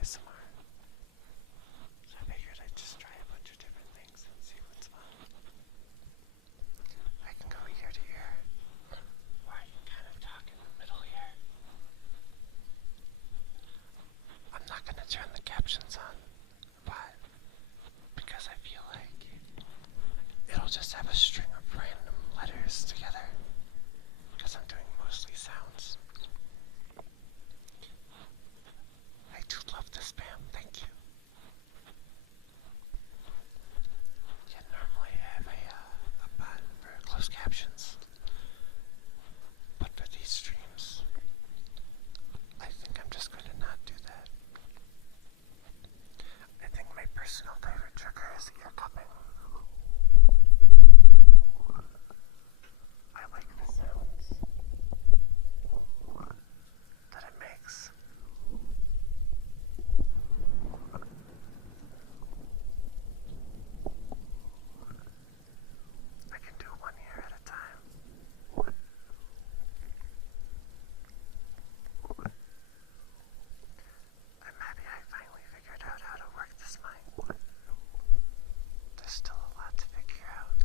ASMR. So I figured I'd just try a bunch of different things and see what's fun. I can go ear to ear, or I can kind of talk in the middle here. I'm not going to turn the captions on, but because I feel like it'll just have a string of random letters together, because I'm doing mostly sounds. I do love the spam, thank you. Yeah, normally I have a button for closed captions, but for these streams, I think I'm just going to not do that. I think my personal favorite trigger is ear cupping. I like the sounds that it makes. I can do one ear at a time. I'm happy I finally figured out how to work this mic. There's still a lot to figure out,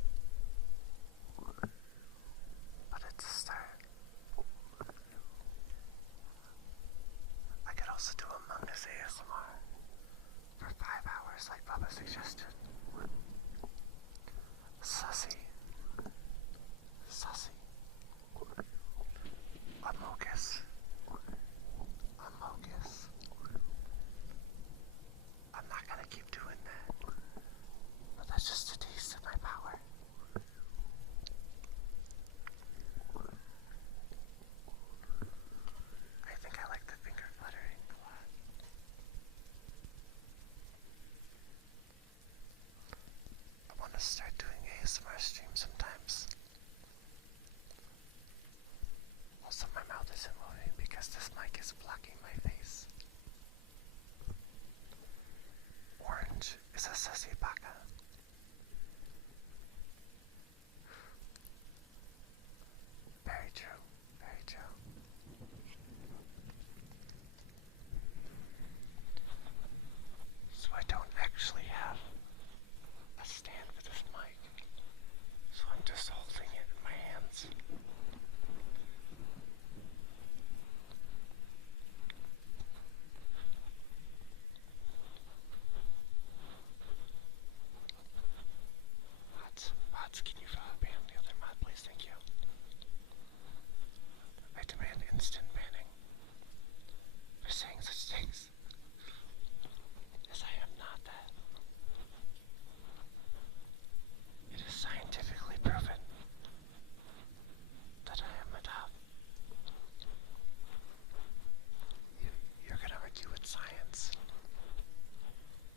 but it's a start. I could also do Among Us ASMR for 5 hours like Bubba suggested. Sussy. Sussy. Amogus. Amogus. I'm not gonna keep doing that, but that's just a taste of my power. I think I like the finger fluttering a lot. I want to start doing ASMR streams sometimes. Also, my mouth isn't moving because this mic is blocking my face. Orange is a sussy baka. Very true, very true. So I don't actually have a stand for this mic, so I'm just holding it in my hands. Mods, can you ban the other mod, please? Thank you. I demand instant banning for saying such things, as I am not that. It is scientifically proven that I am a top. You're gonna argue with science.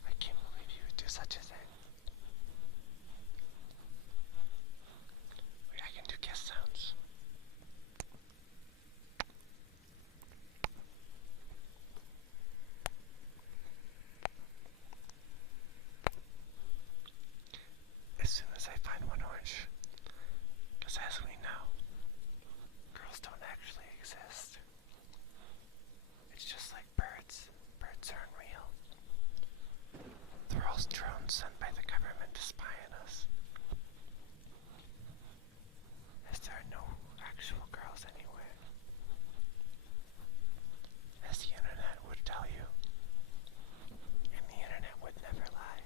I can't believe you would do such a thing. Wait, I can do guest sounds. As soon as I find one orange, because as we know, girls don't actually exist. It's just like birds. Birds are unreal. They're all drones sent by the government to spy on us. As there are no actual girls anywhere. As the internet would tell you. And the internet would never lie.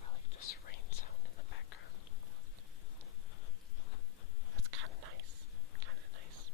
I like this rain sound in the background. That's kind of nice. Kind of nice.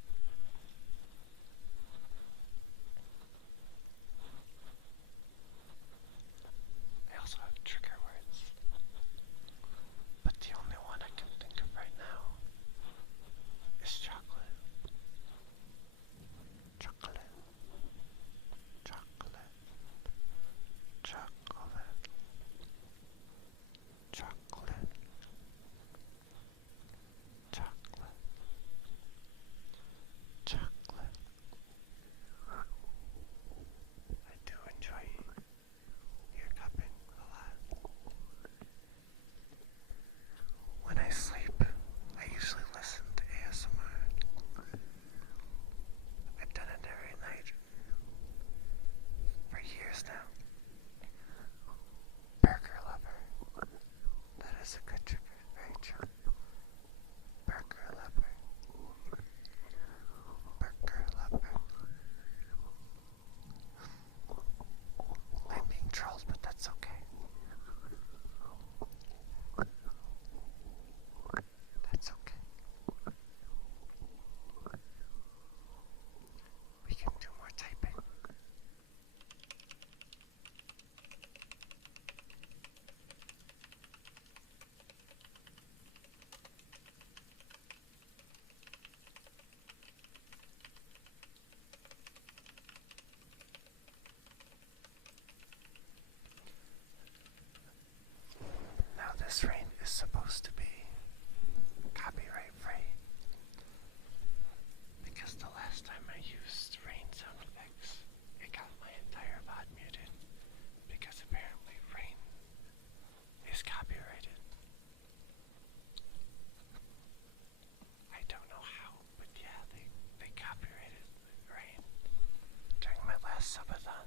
subathon.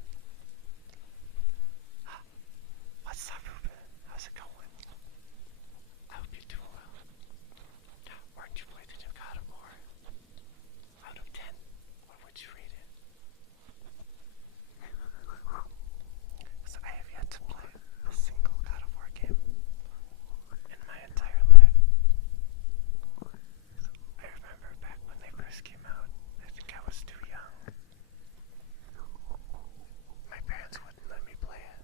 What's up, Ruben? How's it going? I hope you're doing well. Aren't you playing the new God of War? Out of 10, what would you rate it? So I have yet to play a single God of War game in my entire life. I remember back when they first came out, I think I was too young. My parents wouldn't let me play it.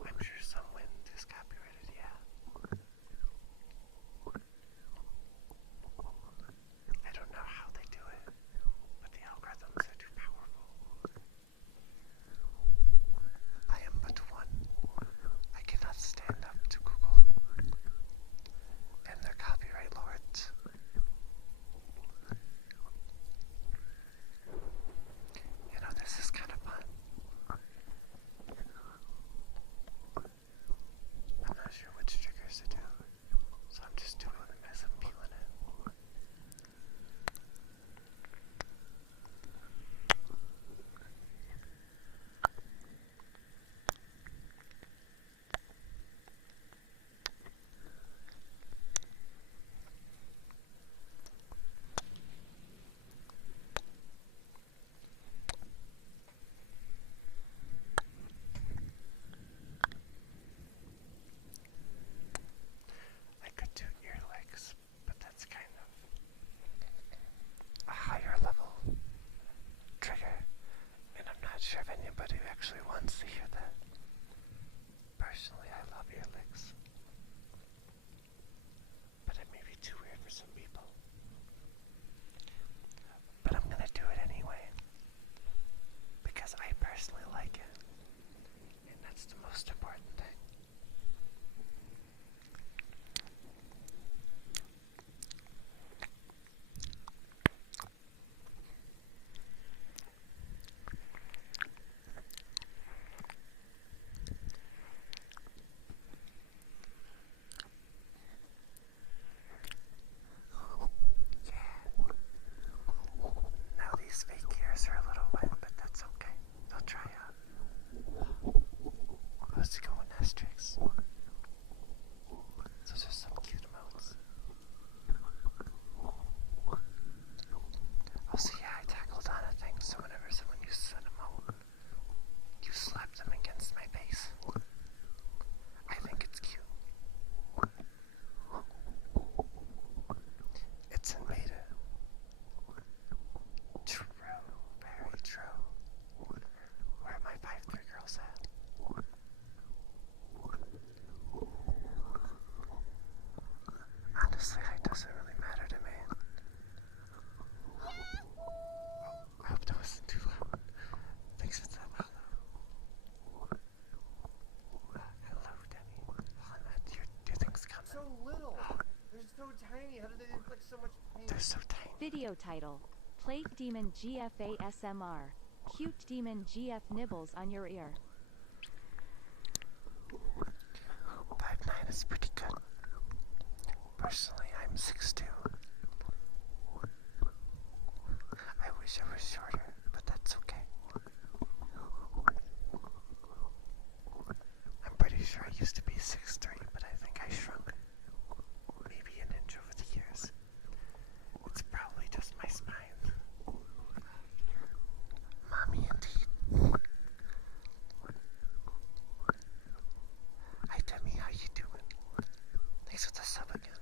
I'm sure some wind is copyrighted, yeah. I don't know how they do it, but the algorithms are too powerful. I am but one. I cannot stand up to Google and their copyright lords. You know, this is kind of fun. I'm not sure which triggers to do, so I'm just doing them as I'm feeling it. I could do ear licks, but that's kind of a higher level trigger, and I'm not sure if anybody actually wants to hear that. Personally, I love ear licks, but it may be too weird for some people. But I'm gonna do it anyway, because I personally like it, and that's the most important thing. Now these fake ears are a little wet, but that's okay. They'll dry out. Let's go in asterisks. Those are some cute emotes. Oh, see, yeah, I tackled on a thing, so whenever someone uses an emote, you slap them against my face. I think it's cute. It's in beta. True, very true. Where are my 5'3" girls at? Honestly, height doesn't really matter to me. I hope that wasn't too loud. Thanks for that follow. Hello, Demi. Your thing's coming. So little. They're so tiny. How do they inflict so much pain? They're so tiny. Video title: Plate Demon GF ASMR. Cute Demon GF nibbles on your ear. 5'9" is pretty good. Personally, I'm 6'2". I wish I was shorter, but that's okay. I'm pretty sure I used to be 6'3", but I think I shrunk maybe an inch over the years. It's probably just my spine. Mommy indeed. Hi Demi, how you doing? Thanks for the sub again.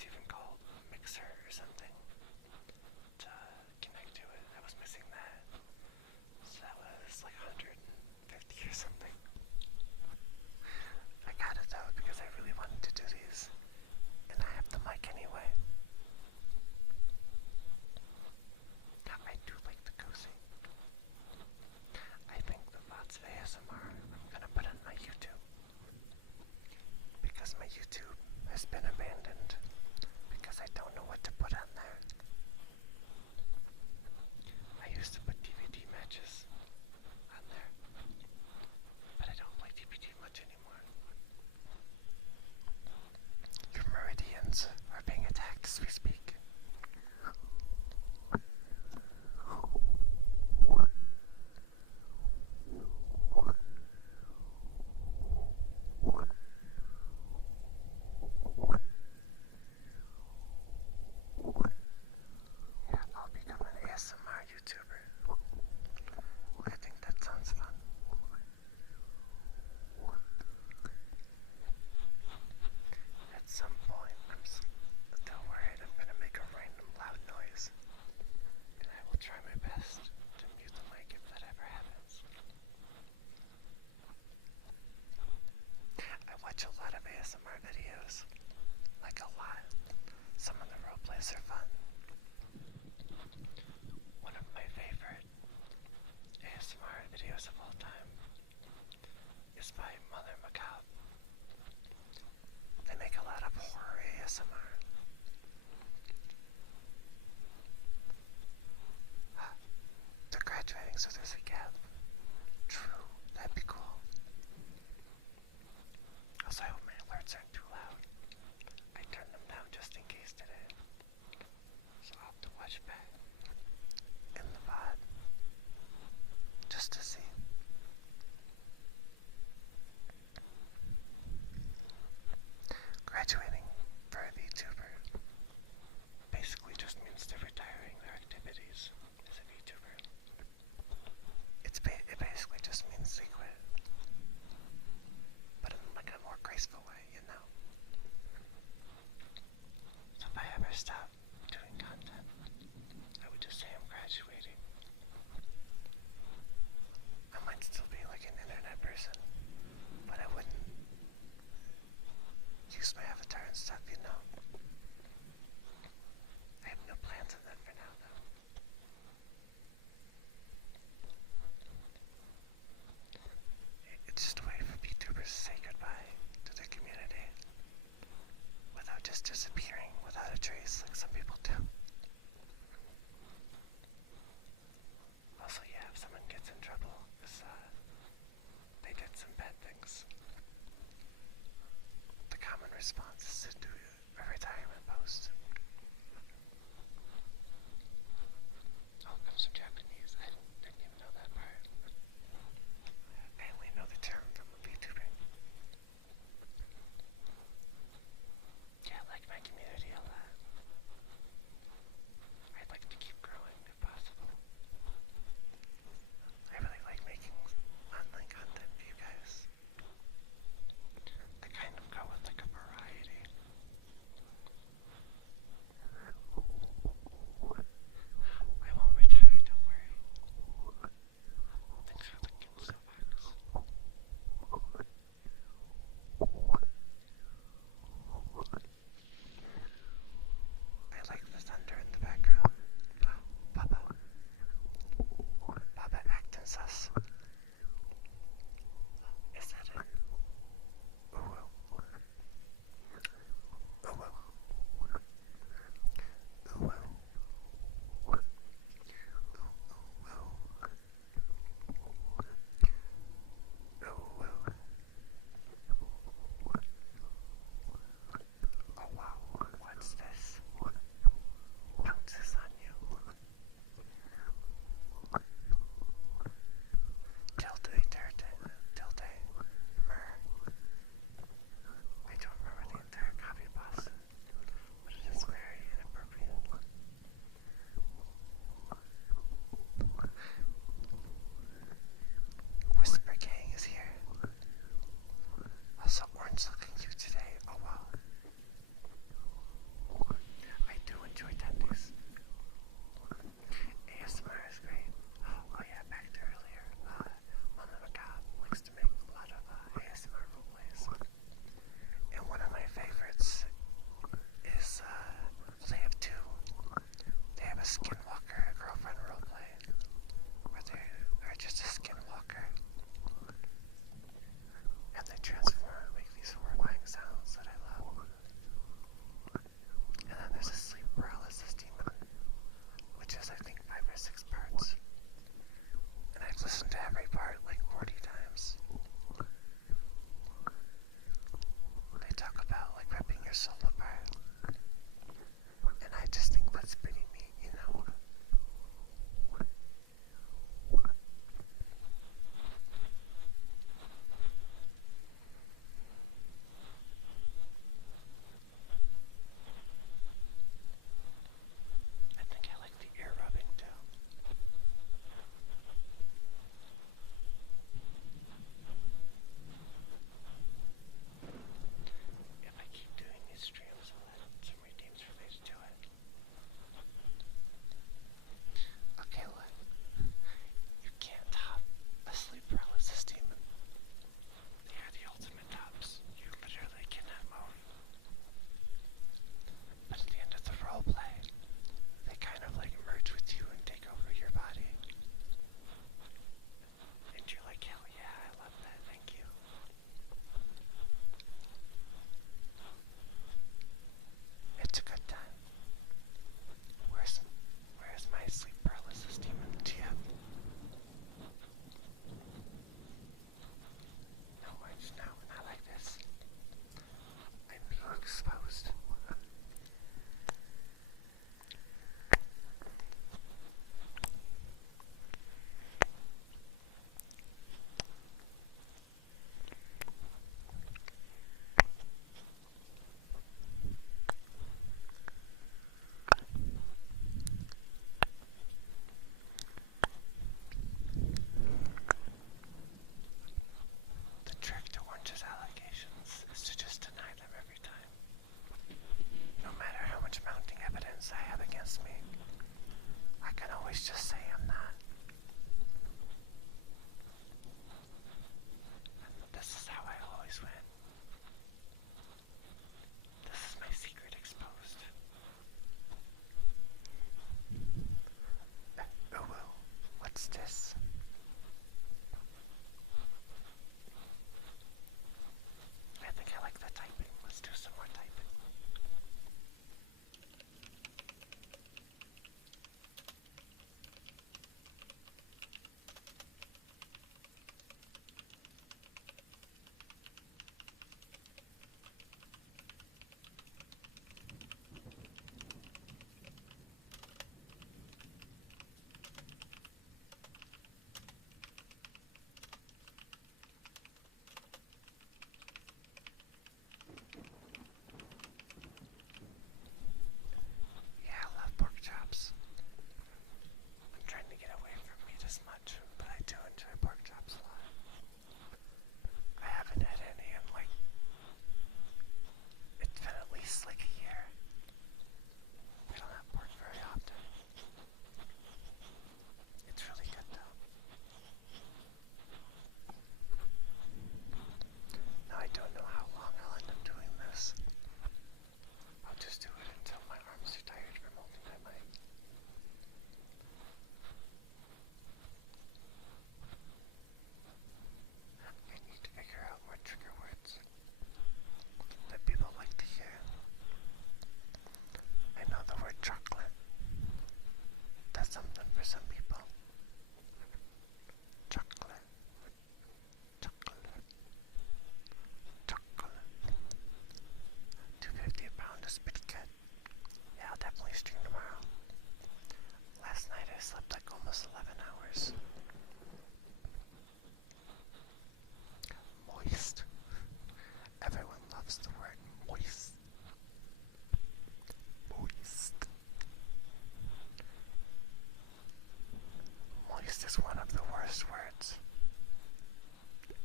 it's even called Mixer or something to connect to it. I was missing that. So that was like 150 or something. I got it though because I really wanted to do these. And I have the mic anyway. I do like the cozy. I think the lots of ASMR I'm gonna put on my YouTube. Because my YouTube has been abandoned. Because I don't know what to put on there. I used to put DVD matches on there. But I don't play DVD much anymore. Your meridians are being attacked as we speak. Yeah, I'll become an ASMR YouTuber. I think that sounds fun. At some point, I'm still worried I'm gonna make a random loud noise. And I will try my best to mute the mic if that ever happens. I watch a lot of ASMR videos. Like a lot. Some of the roleplays are fun. One of my favorite ASMR videos of all time is by Mother Macabre. They make a lot of horror ASMR. They're graduating, so there's a gap. True, that'd be cool. Also, I hope my alerts aren't too loud. I turned them down just in case today. So I'll have to watch back in the VOD just to see. Graduating for a VTuber basically just means they're retiring their activities as a VTuber. It basically just means they quit. But in like a more graceful way, you know? So if I ever stop doing content, I would just say I'm graduating. I might still be like an internet person, but I wouldn't use my avatar and stuff, you know? I have no plans on that for now, though. It's just a way for VTubers to say goodbye to their community without just disappearing without a trace like some people do. Also, yeah, if someone gets in trouble, they did some bad things, the common response is to do a retirement post. Oh, comes from Japanese. I didn't even know that part. I only know the term from VTubing. Yeah, I like my community a lot. I'd like to keep growing if possible. I really like making online content for you guys. I kind of go with like a variety. was pretty good. Yeah, I'll definitely stream tomorrow. Last night I slept like almost 11 hours. Moist. Everyone loves the word moist. Moist. Moist is one of the worst words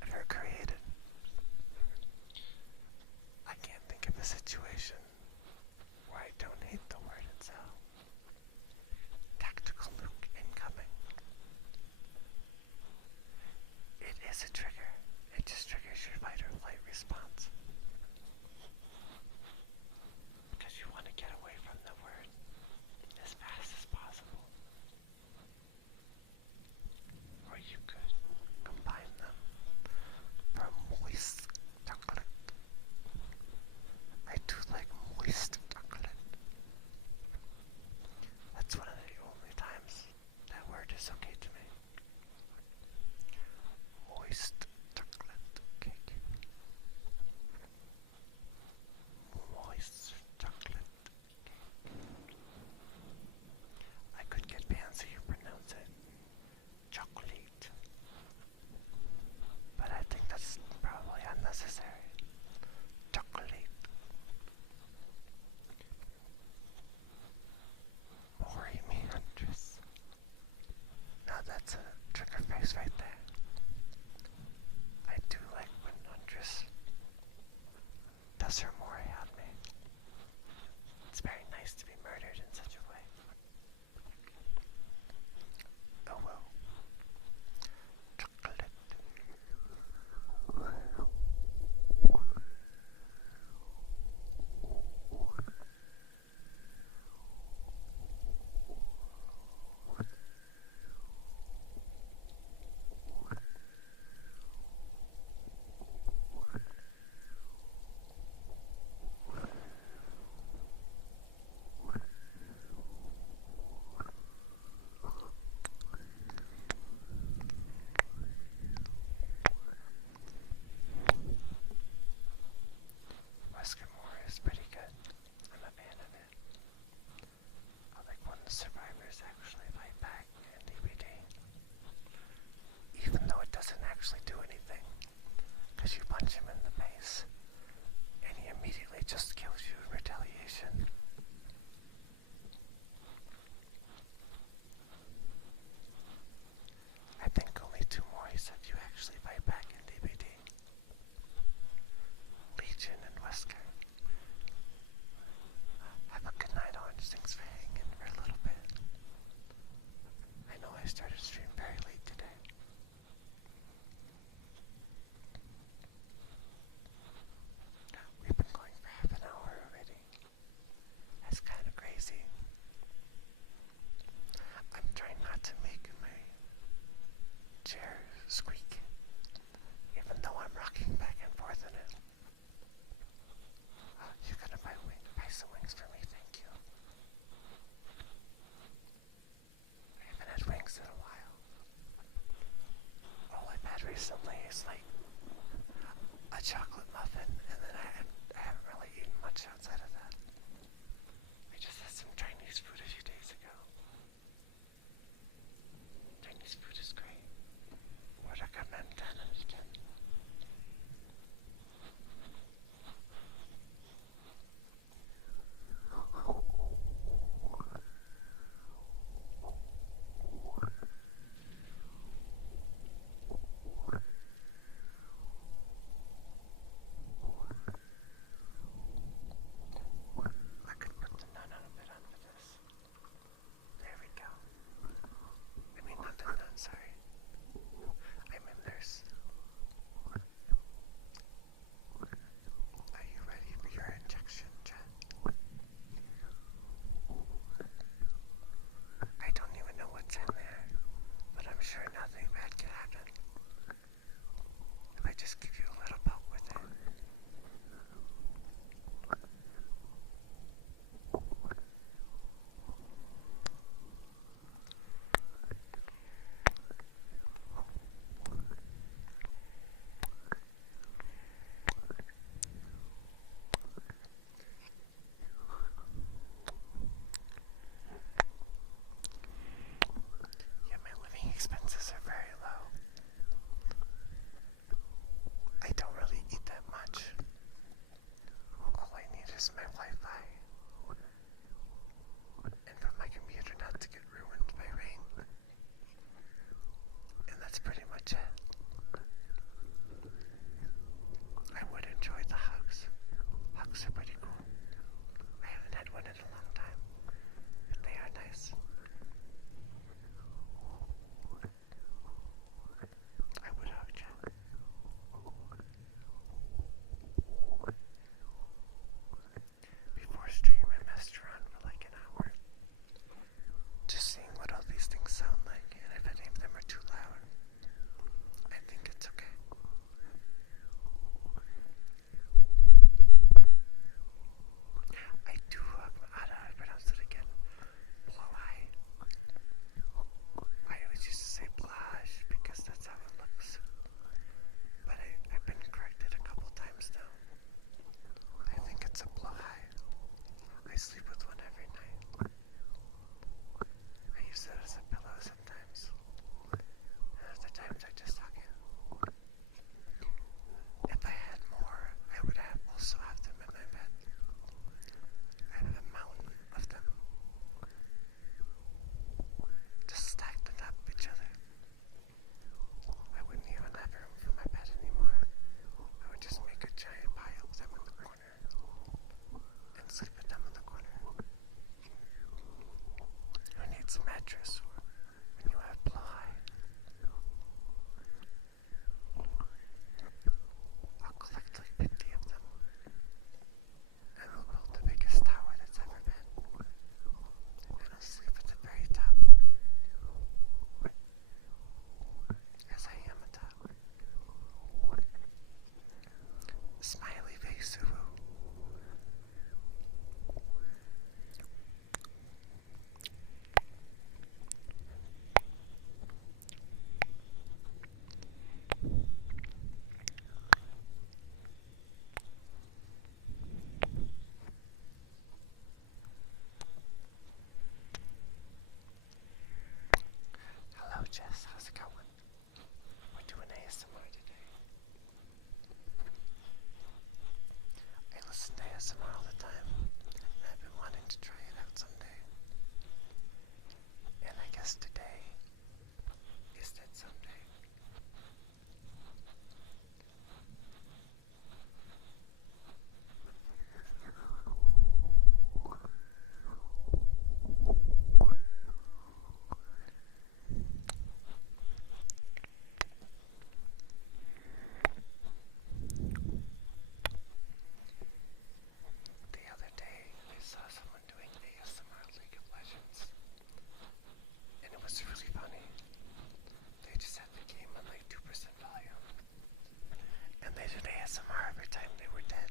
ever created. I can't think of a situation where I don't hate the word itself. Tactical nuke incoming. It is a trigger. It just triggers your fight or flight response. Because you want to get away from the word as fast as possible. Or you could combine them for moist chocolate. I do like moist chocolate. That's one of the only times that word is okay to me. Moist chocolate cake. Moist chocolate cake. I could get fancy and pronounce it chocolate, but I think that's probably unnecessary. Chocolate. Worry me, Huntress. Now that's a trigger face right there. I do like when Huntress does her mori on me. It's very nice to be murdered in such a way. Oh well. Chocolate. Wesker Moore is pretty good. I'm a fan of it. I like when the survivors actually fight back in DBD. Even though it doesn't actually do anything. Because you punch him in the face. And he immediately just kills you in retaliation. I think only 2 more he said you actually fight back in DBD. Legion and Wesker. Have a good night, Orange. Thanks for hanging for a little bit. I know I started stream very late today. mattress or when you have ply. I'll collect like 50 of them, and we'll build the biggest tower that's ever been. And I'll sleep at the very top, as I am a top. Smiley face, Uwu. Hello, Jess. How's it going? We're doing ASMR today. I listen to ASMR all the time, and I've been wanting to try it out someday. And I guess today is that someday. The other day, I saw someone doing ASMR League of Legends, and it was really funny. They just had the game on like 2% volume, and they did ASMR every time they were dead.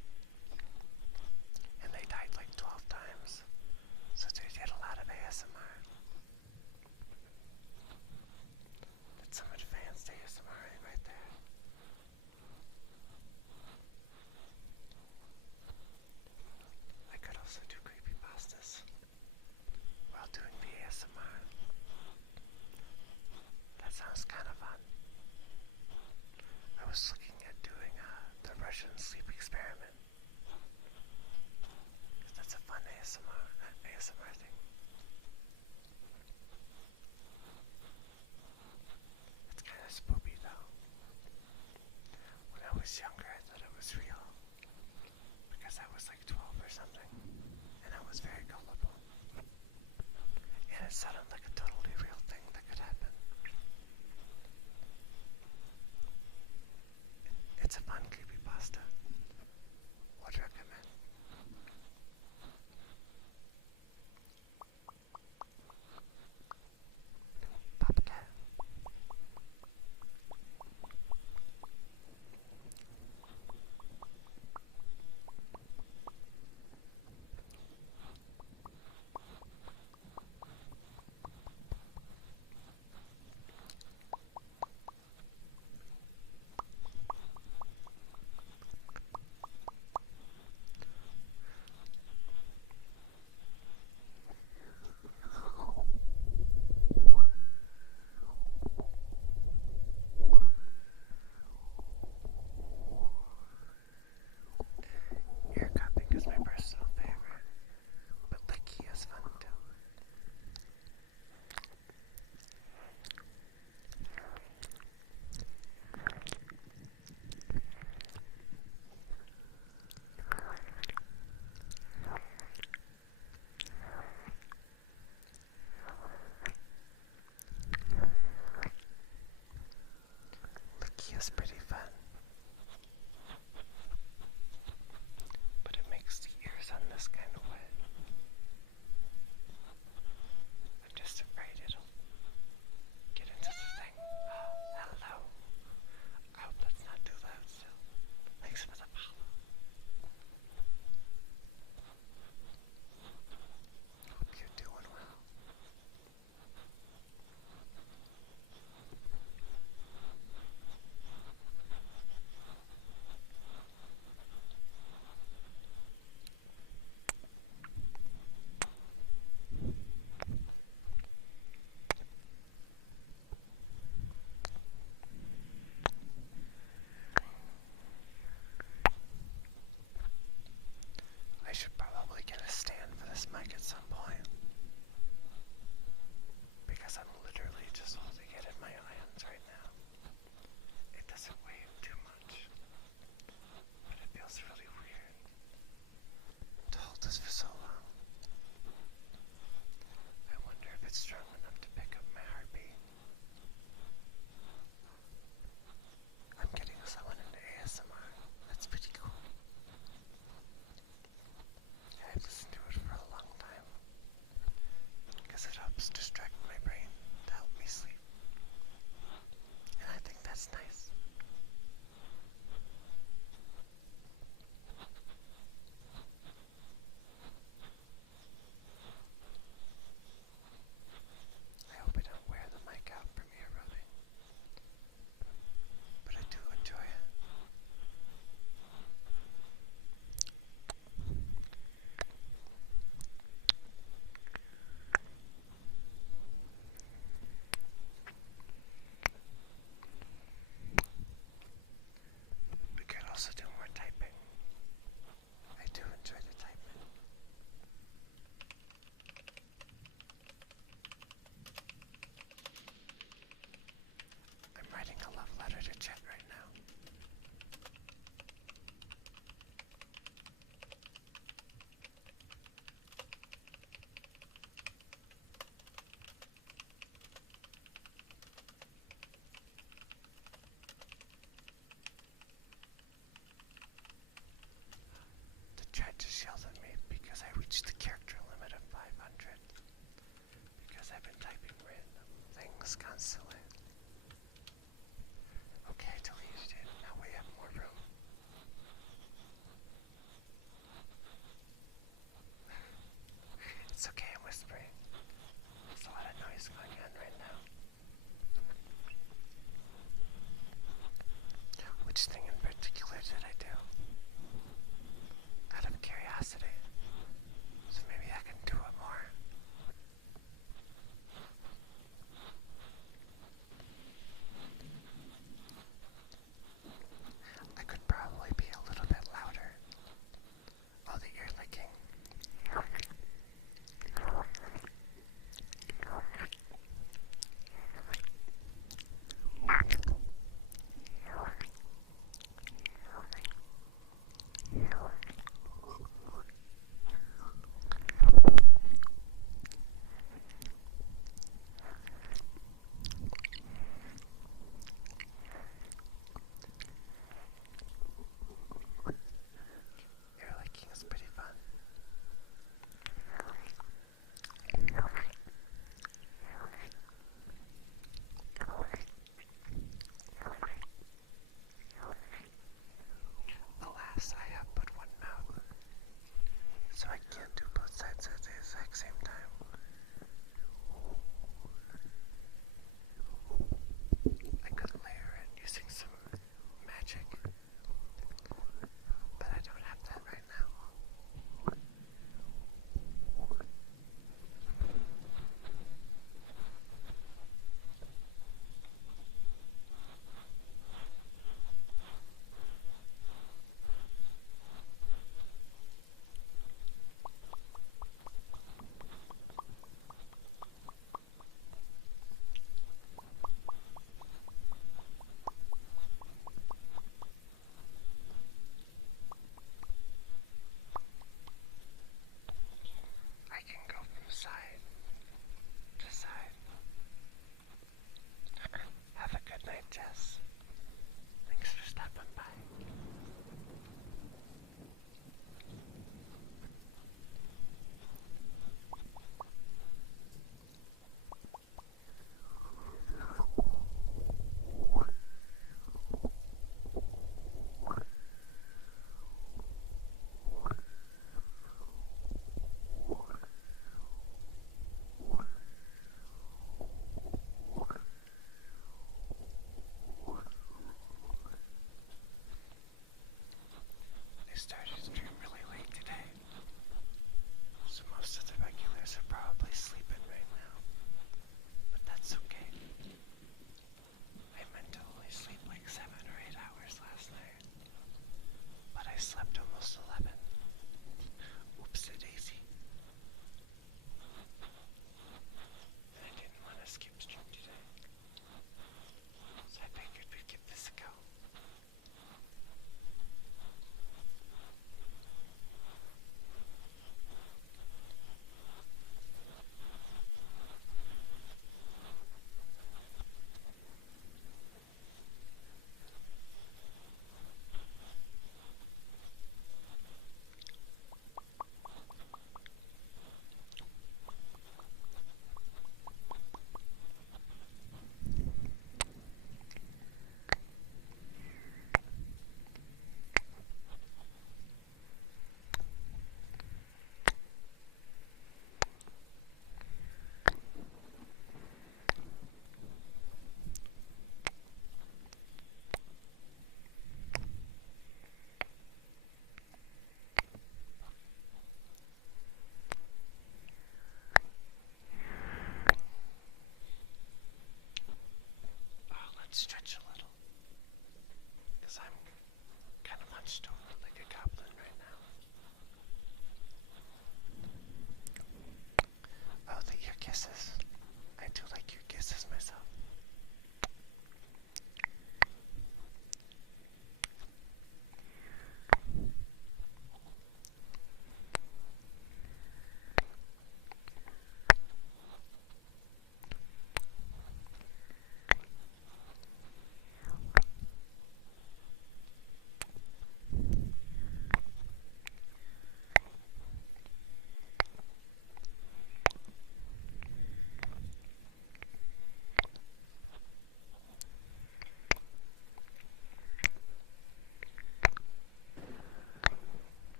And they died like 12 times, so they did a lot of ASMR. That's some advanced ASMR right there. I could also do creepypastas while doing the ASMR. That sounds kind of fun. I was looking at doing the Russian sleep experiment. That's a fun ASMR thing. It's kind of spooky though. When I was younger, I thought it was real because I was like 12 or something, and I was very gullible. And it sounded like a totally real thing that could happen. It's a fun creepypasta. Would recommend. Popcat. tried to shield me because I reached the character limit of 500. Because I've been typing random things constantly. Okay, I deleted it. Now we have more room. It's okay, I'm whispering. There's a lot of noise going on right now. Which thing in particular did I do? Out of curiosity. So maybe I can do it more.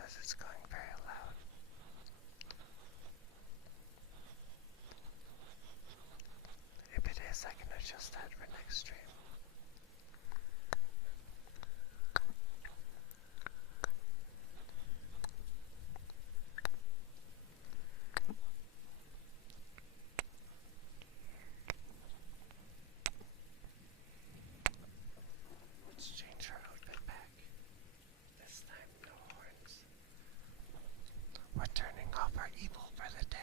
says it's going very loud. If it is, I can adjust that for next stream. Let's change our outfit back. This time, no horns. We're turning off our evil for the day.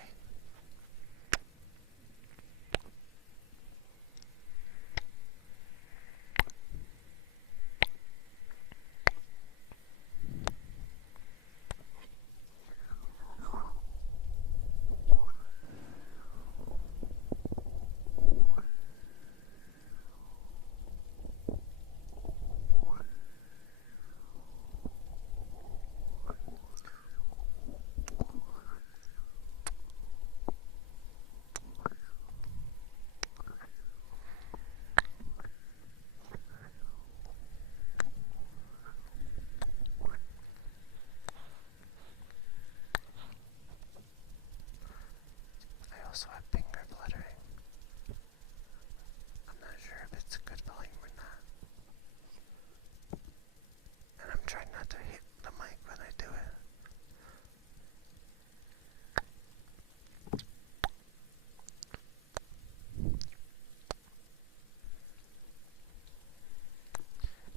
I also have finger fluttering. I'm not sure if it's a good volume or not. And I'm trying not to hit the mic when I do it.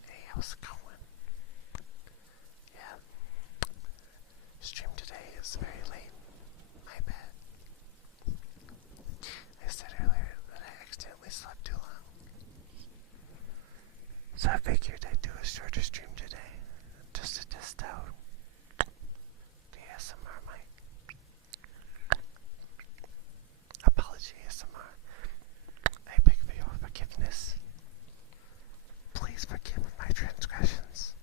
Hey, how's it going? Yeah. Stream today is very late. My bad. I said earlier that I accidentally slept too long. So I figured I'd do a shorter stream today, just to test out the ASMR mic. Apology ASMR. I beg for your forgiveness. Please forgive my transgressions,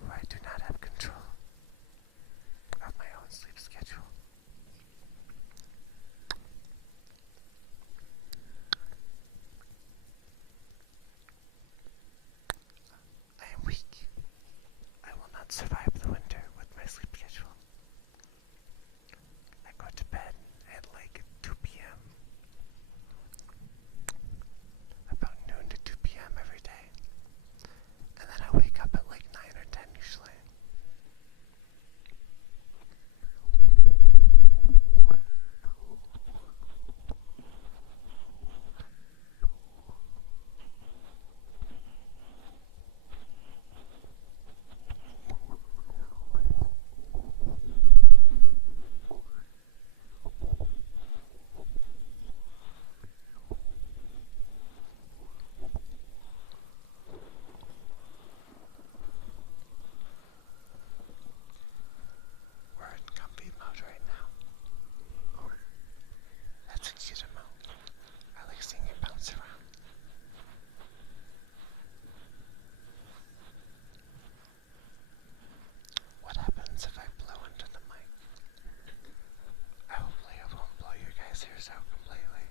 for I do not have control of my own sleep schedule. I am weak. I will not survive the winter with my sleep schedule. I go to bed at like 2 p.m. About noon to 2 p.m. every day. And then I wake up at like 9 or 10 usually. We're in comfy mode right now. That's a cute amount. I like seeing it bounce around. What happens if I blow into the mic? Hopefully I won't blow your guys' ears out completely.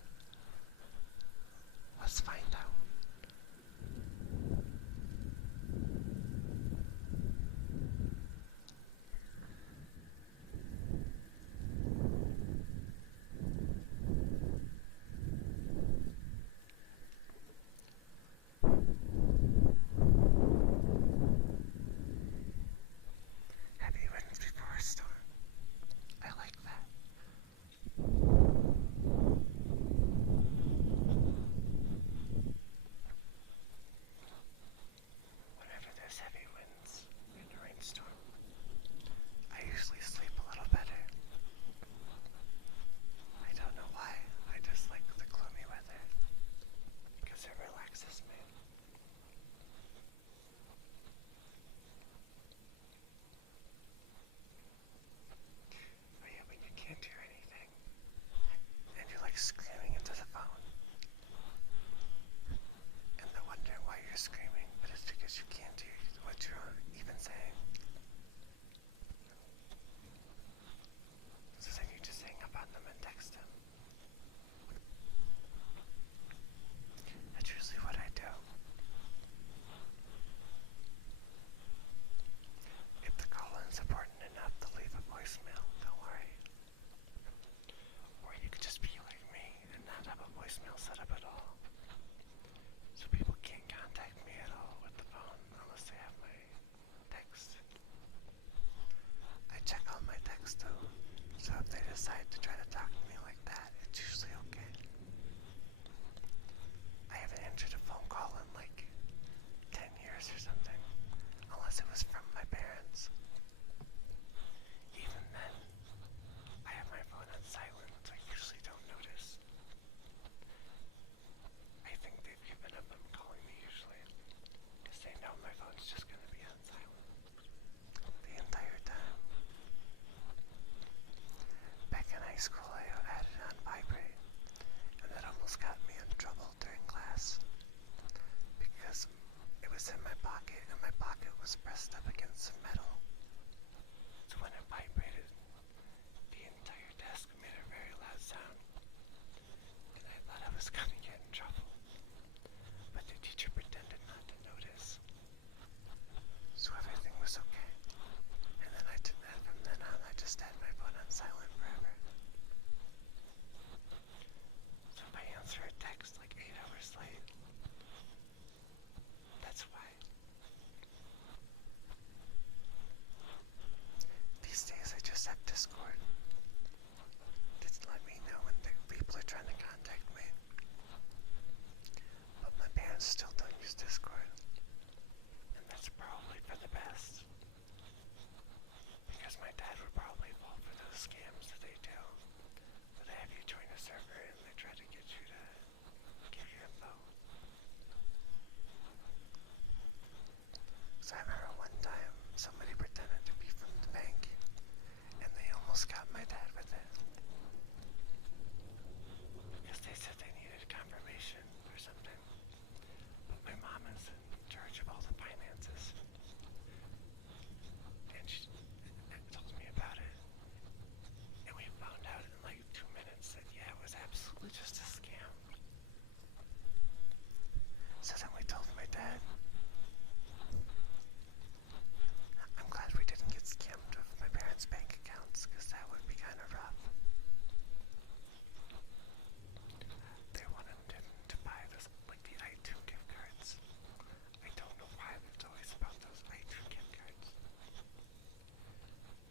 Let's find out. Heavy winds before a storm. I like that. Whenever there's heavy winds in a rainstorm, I usually sleep a little better. I don't know why. I just like the gloomy weather because it relaxes me. But yeah, when you can't hear anything and you're like screaming into the phone and they're wondering why you're screaming, but it's because you can't hear what you're even saying. So then you just hang up on them and text them. That's usually what I do. If the call was in my pocket, and my pocket was pressed up against some metal. So when it vibrated, the entire desk made a very loud sound. And I thought I was gonna get in trouble. But the teacher pretended not to notice. So everything was okay. And then from then on, I just had my phone on silent forever. So if I answer a text like 8 hours late, that's why. These days I just have Discord. Just let me know when the people are trying to contact me. But my parents still don't use Discord. And that's probably for the best. Because my dad would probably fall for those scams that they do. Where they have you join a server and they try to get you to give you info. So I remember one time somebody pretended to be from the bank and they almost got my dad with it. Because they said they needed confirmation or something. But my mom is in charge of all the finances. And she told me about it. And we found out in like 2 minutes that yeah, it was absolutely just a scam. So then we told my dad. I'm glad we didn't get scammed with my parents' bank accounts, because that would be kind of rough. They wanted him to buy this, like the i2 gift cards. I don't know why it's always about those i2 gift cards.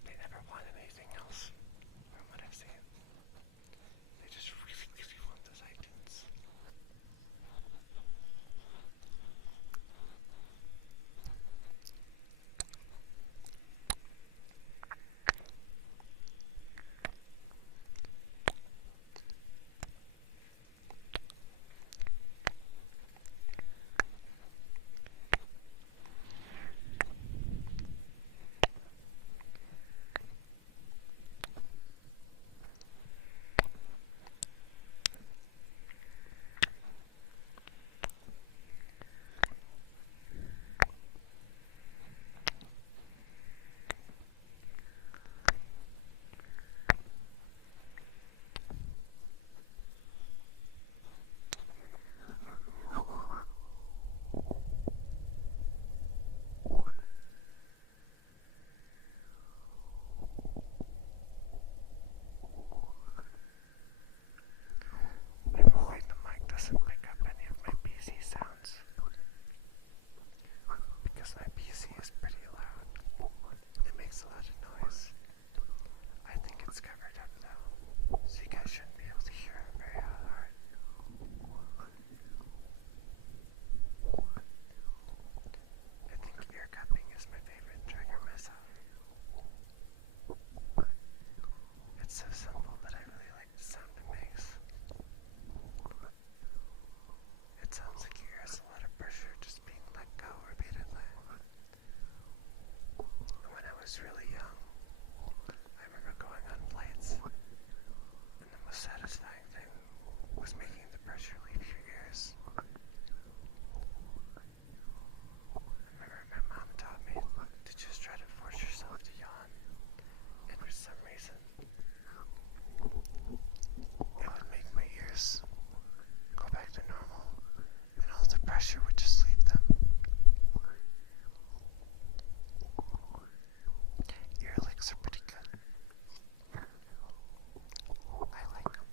They never wanted anything else, from what I've seen. They just really, really want those iTunes. I'm afraid the mic doesn't pick up any of my PC sounds. Because my PC is pretty loud. It makes a lot of noise. I think it's covered up though, so you guys shouldn't be able to hear it very hard. I think ear cupping is my favorite trigger myself. It's so simple, but I really like the sound it makes. It sounds like your ears a lot of pressure just being let go repeatedly. When I was really young, I remember going on flights, and the most satisfying thing was making the pressure leave your ears. I remember my mom taught me to just try to force yourself to yawn, and for some reason, it would make my ears go back to normal, and all the pressure would just leave them. Ear licks are pretty good. I like them.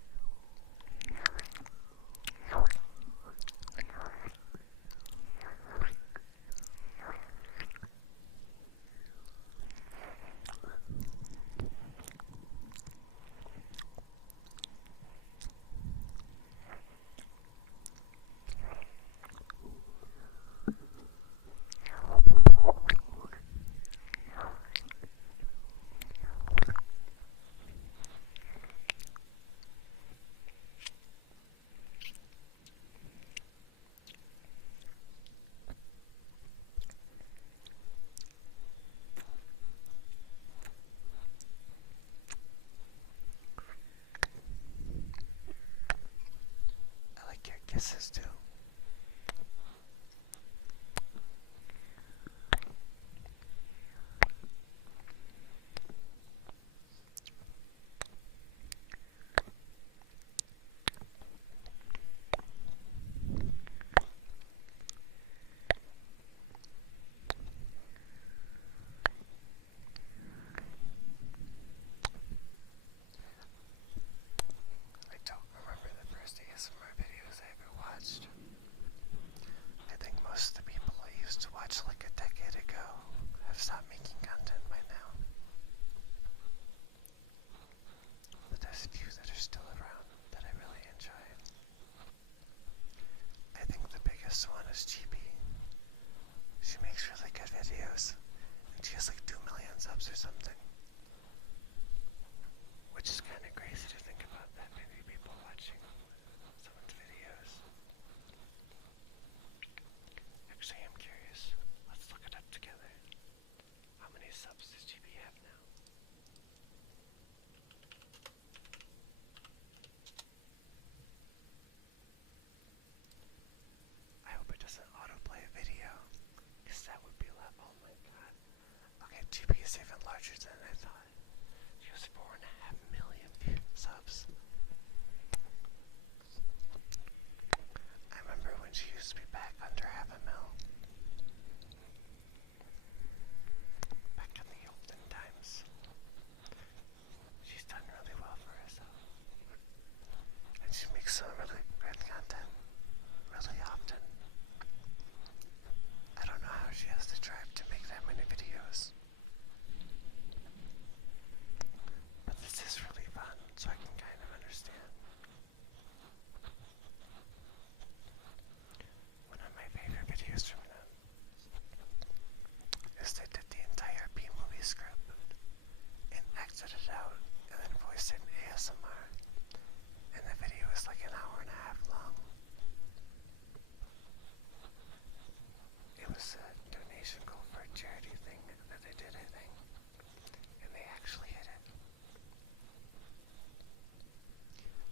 I like your kisses too. or something. Which is kind of crazy to think about that many people watching someone's videos. Actually, I'm curious. Let's look it up together. How many subs does GB have now? I hope it doesn't autoplay a video, because that would be like, oh my god. Okay, GB is even larger than I thought. She has 4.5 million subs. I remember when she used to be back under 500,000. Back in the olden times. She's done really well for herself. And she makes some really good content. Really often. I don't know how she has the drive to make that many videos. But this is really fun, so I can kind of understand. One of my favorite videos from them is they did the entire B-movie script and acted it out and then voiced it in ASMR. And the video is like an hour and a half long. It was a donation goal for a charity thing that they did, I think. And they actually hit it.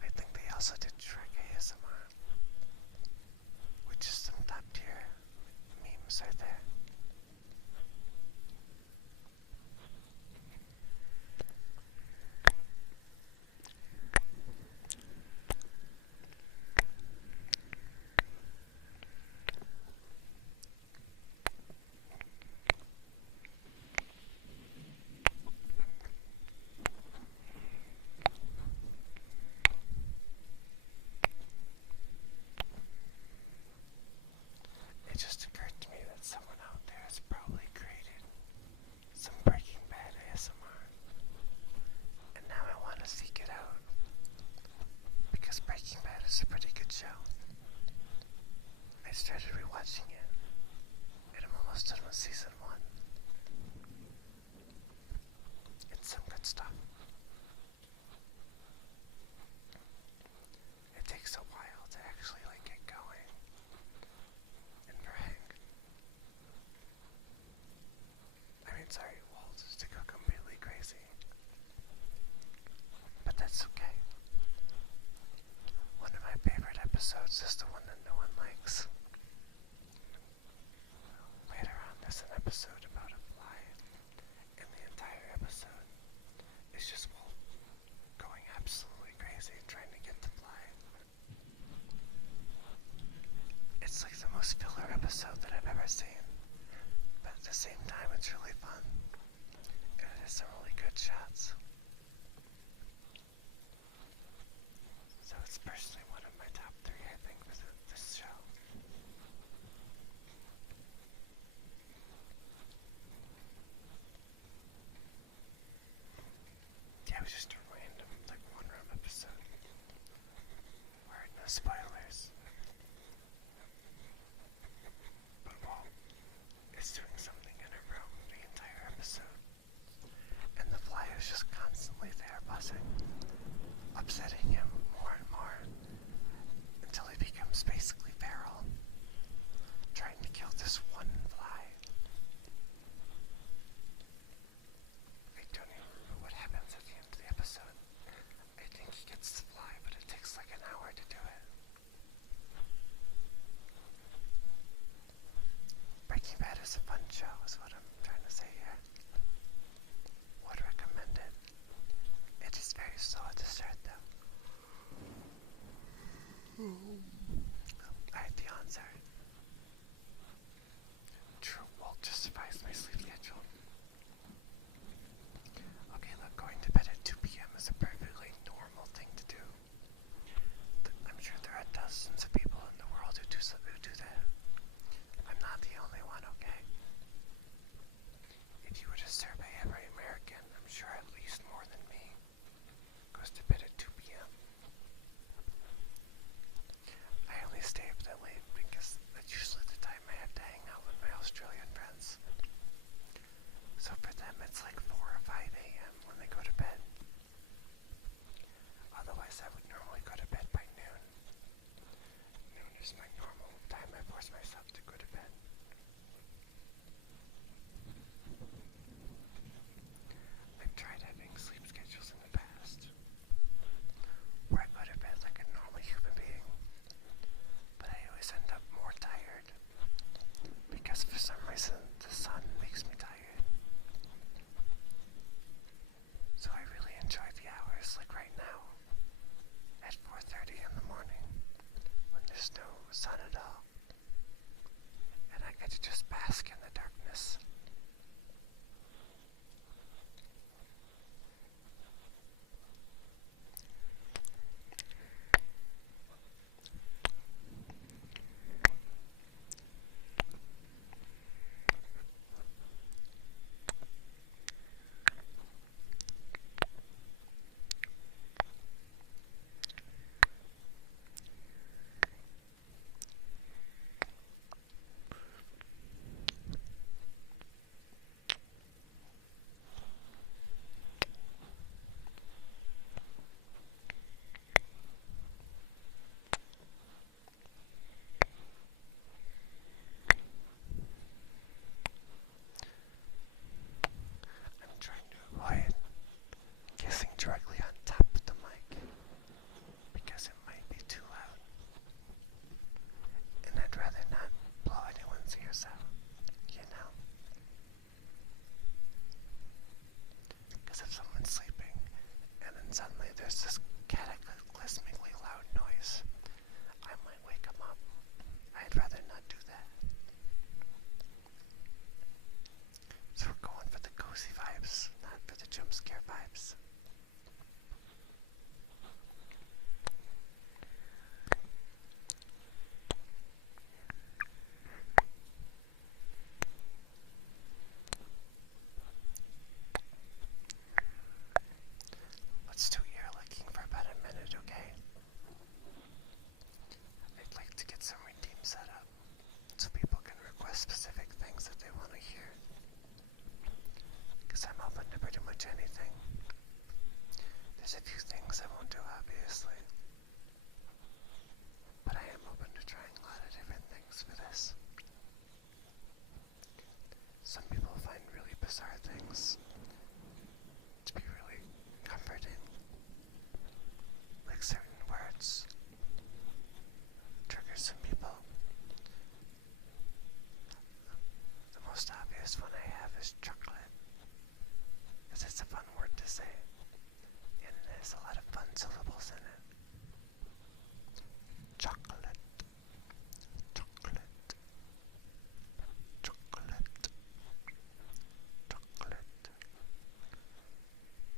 I think they also did Shrek ASMR, which is some top tier memes right there. It just occurred to me that someone out there has probably created some Breaking Bad ASMR. And now I want to seek it out. Because Breaking Bad is a pretty good show. I started rewatching it. And I'm almost done with season 1. It's some good stuff. It takes a while to actually like get going. And for Hank, I mean, sorry, Waltz to go completely crazy. But that's okay. One of my favorite episodes is the one that no one likes. Later on, there's an episode about a fly, and the entire episode is just Walt going absolutely crazy trying to get the fly. It's like the most filler episode that I've ever seen, but at the same time, it's really fun. And it has some really good shots. So it's personally one of my top 3, I think, for this show. Yeah, it was just a random, like, one-room episode. Where no spoilers. But Walt is doing something in a room the entire episode. And the fly is just constantly there buzzing, upsetting him more and more, until he becomes basically feral, trying to kill this one fly. I don't even remember what happens at the end of the episode. I think he gets the fly, but it takes like an hour to do it. Breaking Bad is a fun show, is what I'm trying to say here. Would recommend it. It is very slow to start though. Alright, the answer. True, Walt justifies my sleep schedule. Okay, look, going to bed at 2 p.m. is a perfectly normal thing to do. I'm sure there are dozens of people in the world who do that. I'm not the only one, okay? If you were to survey every American, I'm sure at least more than me goes to bed at 2 p.m. I only stay up that late because that's usually the time I have to hang out with my Australian friends. So for them it's like 4 much anything. There's a few things I won't do, obviously. But I am open to trying a lot of different things for this. Some people find really bizarre things to be really comforting. Like certain words trigger some people. The most obvious one I have is chocolate. Because it's a fun word to say. And it has a lot of fun syllables in it. Chocolate. Chocolate. Chocolate. Chocolate.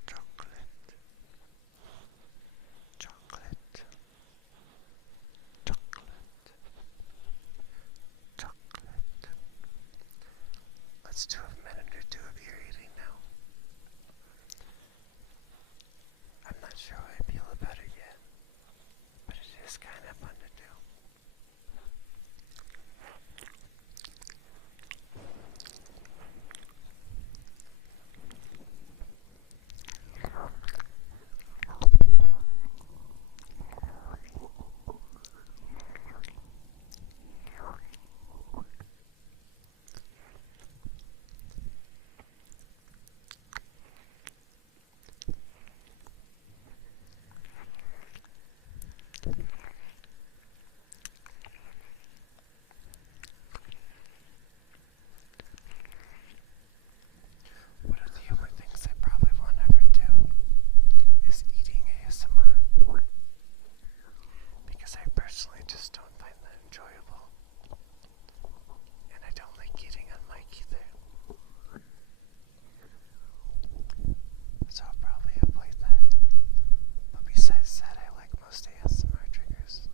Chocolate. Chocolate. Chocolate. Chocolate. Let's do a minute or two of ear eating now. I'm not sure how I feel about it yet, but it is kind of fun to do. One of the only things I probably won't ever do is eating ASMR, because I personally just don't find that enjoyable, and I don't like eating on mic either. So I'll probably avoid that. But besides that, I like most ASMR triggers.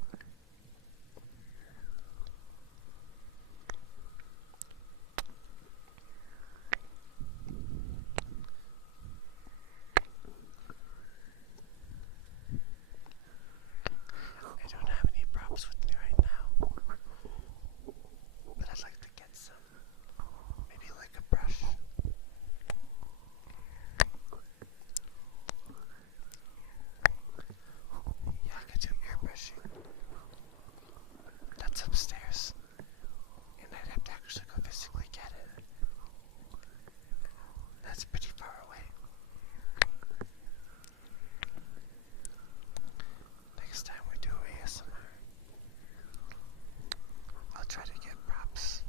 I don't have any props with me right now, but I'd like to get some. Maybe like a brush. Yeah, I could do ear brushing. That's upstairs, and I'd have to actually go physically get it. That's pretty far away. Next time we do ASMR, I'll try to get props.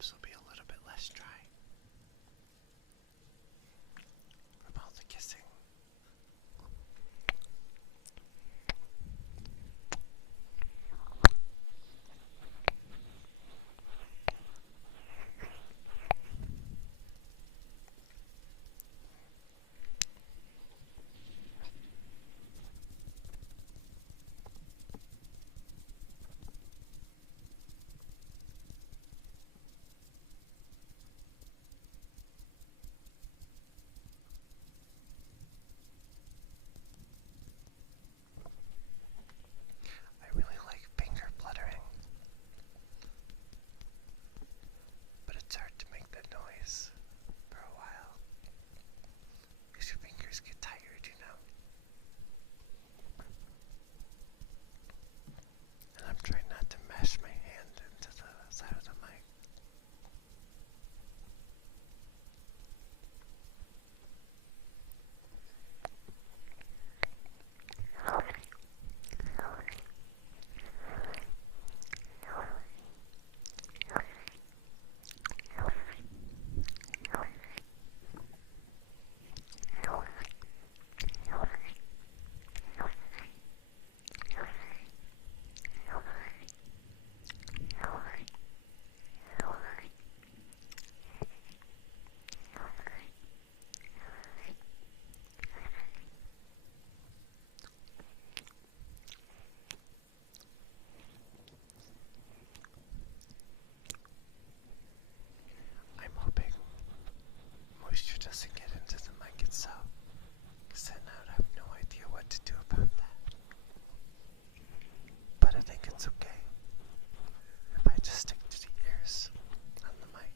lips will be a little bit less dry from all the kissing. I really like finger fluttering, but it's hard to make that noise for a while because your fingers get tired, you know. And I'm trying not to mash my hand into the side of the mic. I'm hoping moisture doesn't get into the mic itself, because then I would have no idea what to do about that. But I think it's okay if I just stick to the ears on the mic.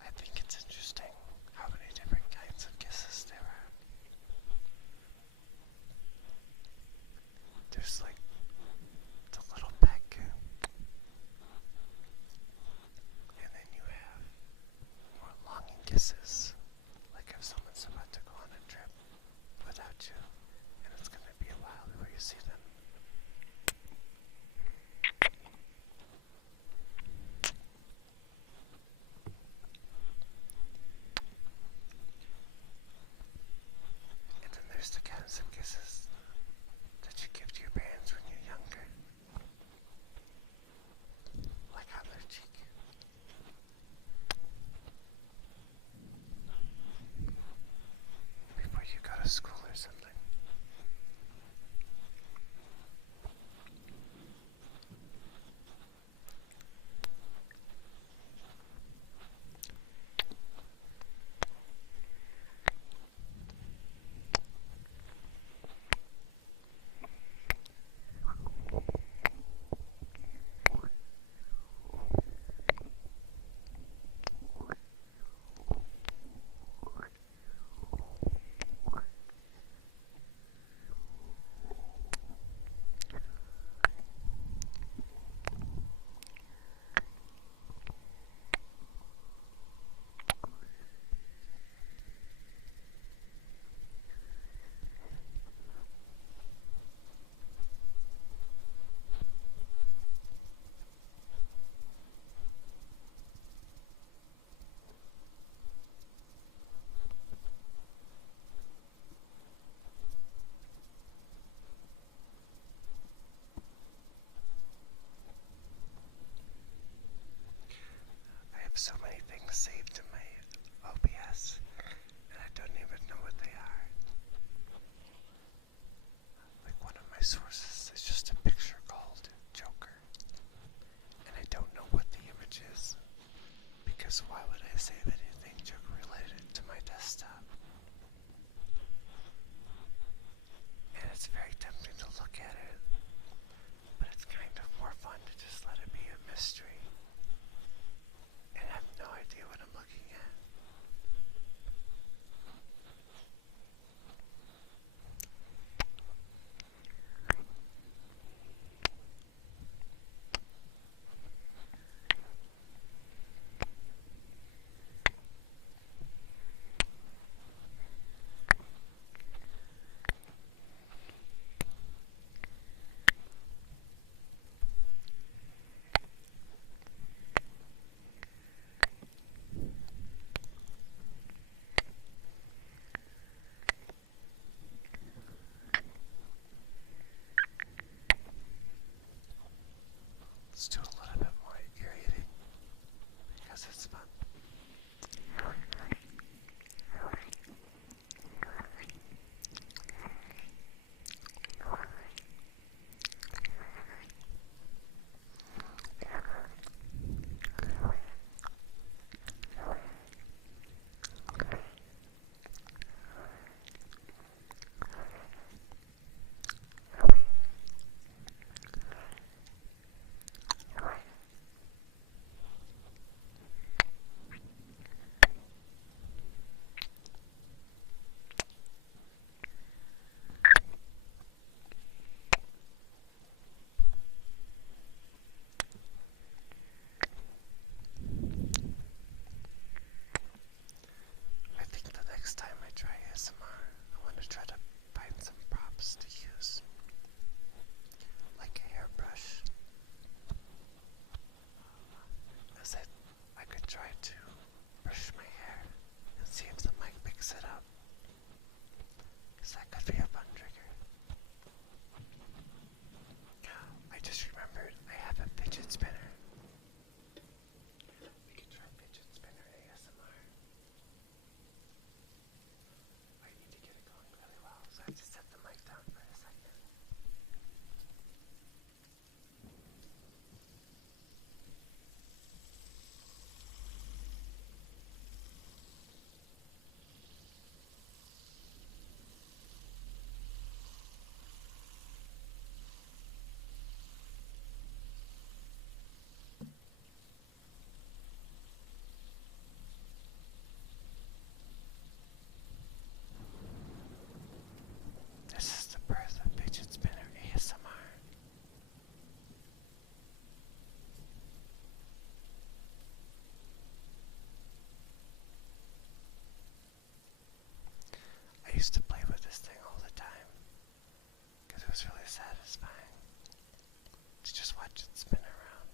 I think it's interesting how many different kinds of kisses there are. There's like the little peck, and then you have more longing kisses, like if someone's about to go on a trip without you, and it's going to be a while before you see them. And then there's the kinds of kisses that you give to your parents when you're younger, like on their cheek. Before you go to school or something. I have so many things saved in my OBS, and I don't even know what they are. Like one of my sources is just a picture called Joker, and I don't know what the image is, because why would I save anything Joker related to my desktop? And it's very tempting let's do a little bit more ear eating because it's fun. I think the next time I try ASMR, I want to try to find some props to use, like a hairbrush. As I could try to brush my hair and see if the mic picks it up, because that could be a fun trigger. I just remembered I have a fidget spinner. We could try fidget spinner ASMR. I need to get it going really well, so I have to set the mic down for a second. This is the birth of fidget spinner ASMR. I used to play with this thing all the time because it was really satisfying to just watch it spin around.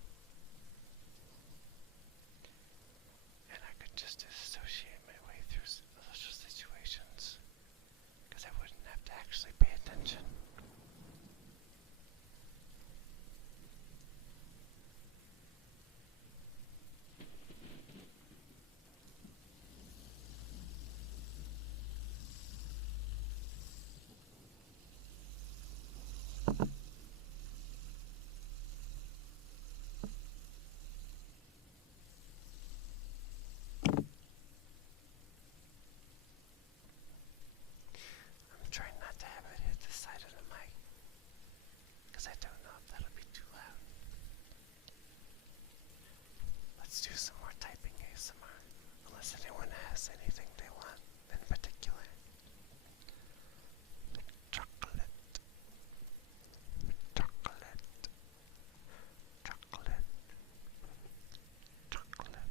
And I could just disassociate my way through social situations because I wouldn't have to actually pay attention. I'm trying not to have it hit the side of the mic because I don't know if that'll be too loud. Let's do some more typing ASMR, unless anyone has anything they want in particular. Chocolate, chocolate, chocolate, chocolate.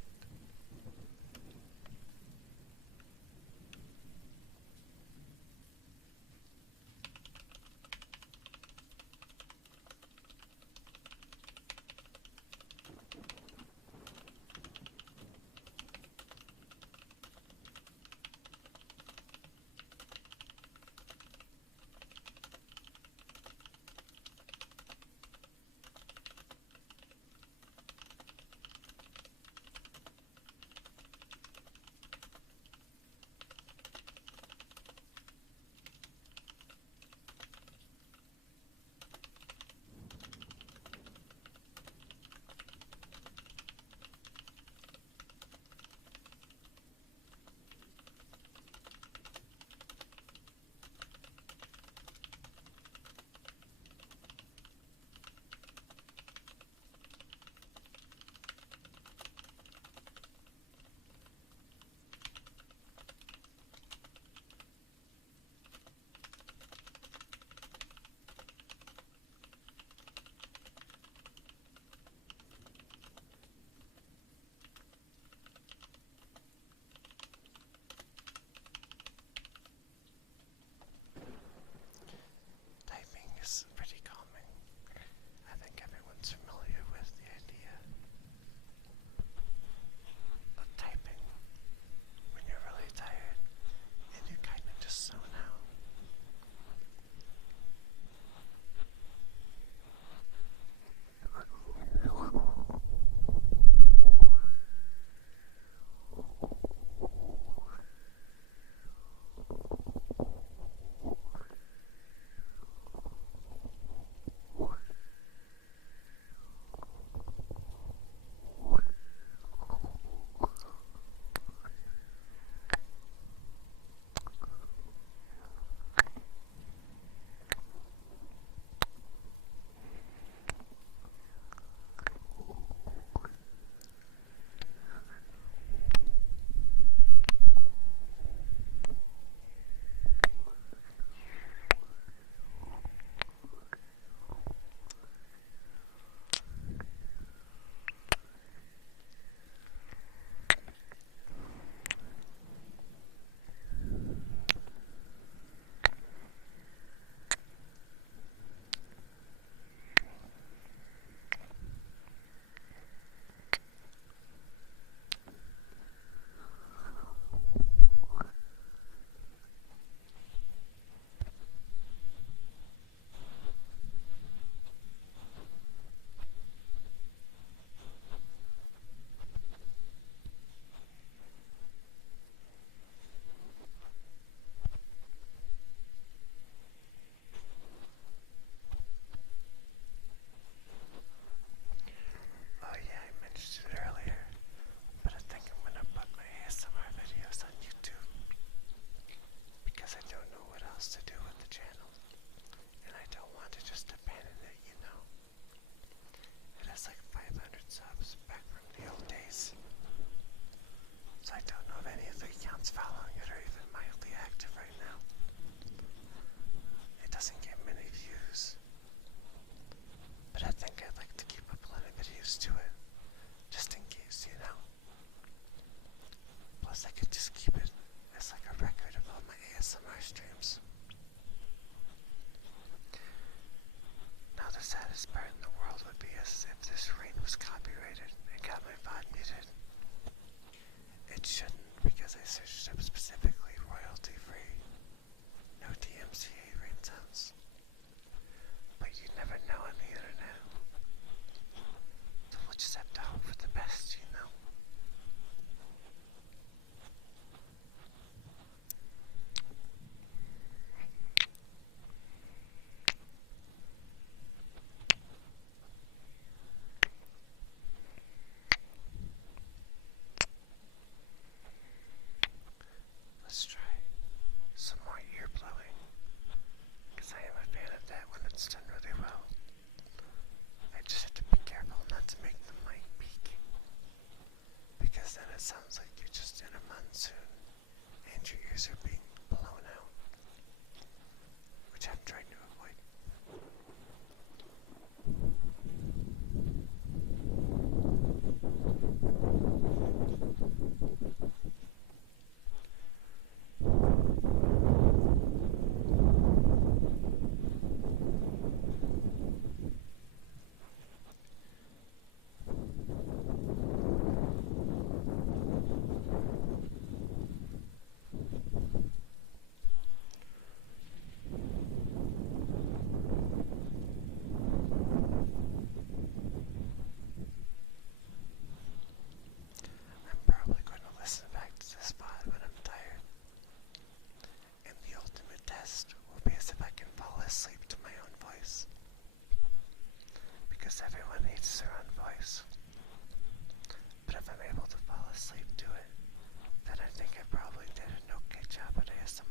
everyone needs their own voice. But if I'm able to fall asleep to it, then I think I probably did an okay job at ASMR.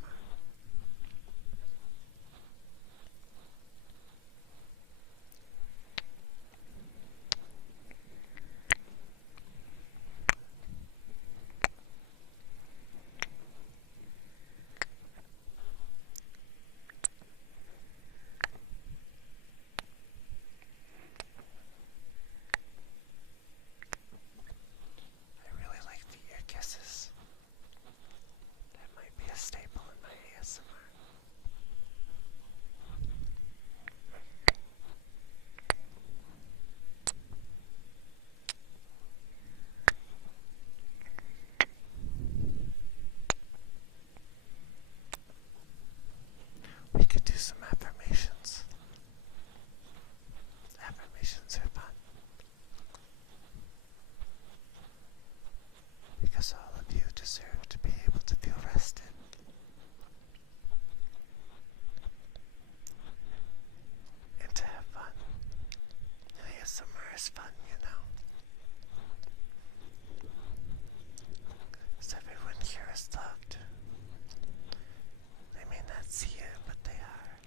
I really like the ear kisses. That might be a staple in my ASMR. We could do some affirmations. Affirmations are fun. Because all of you deserve to be able to feel rested. And to have fun. And ASMR is fun, you know. Because everyone here is loved. They may not see it, but they are.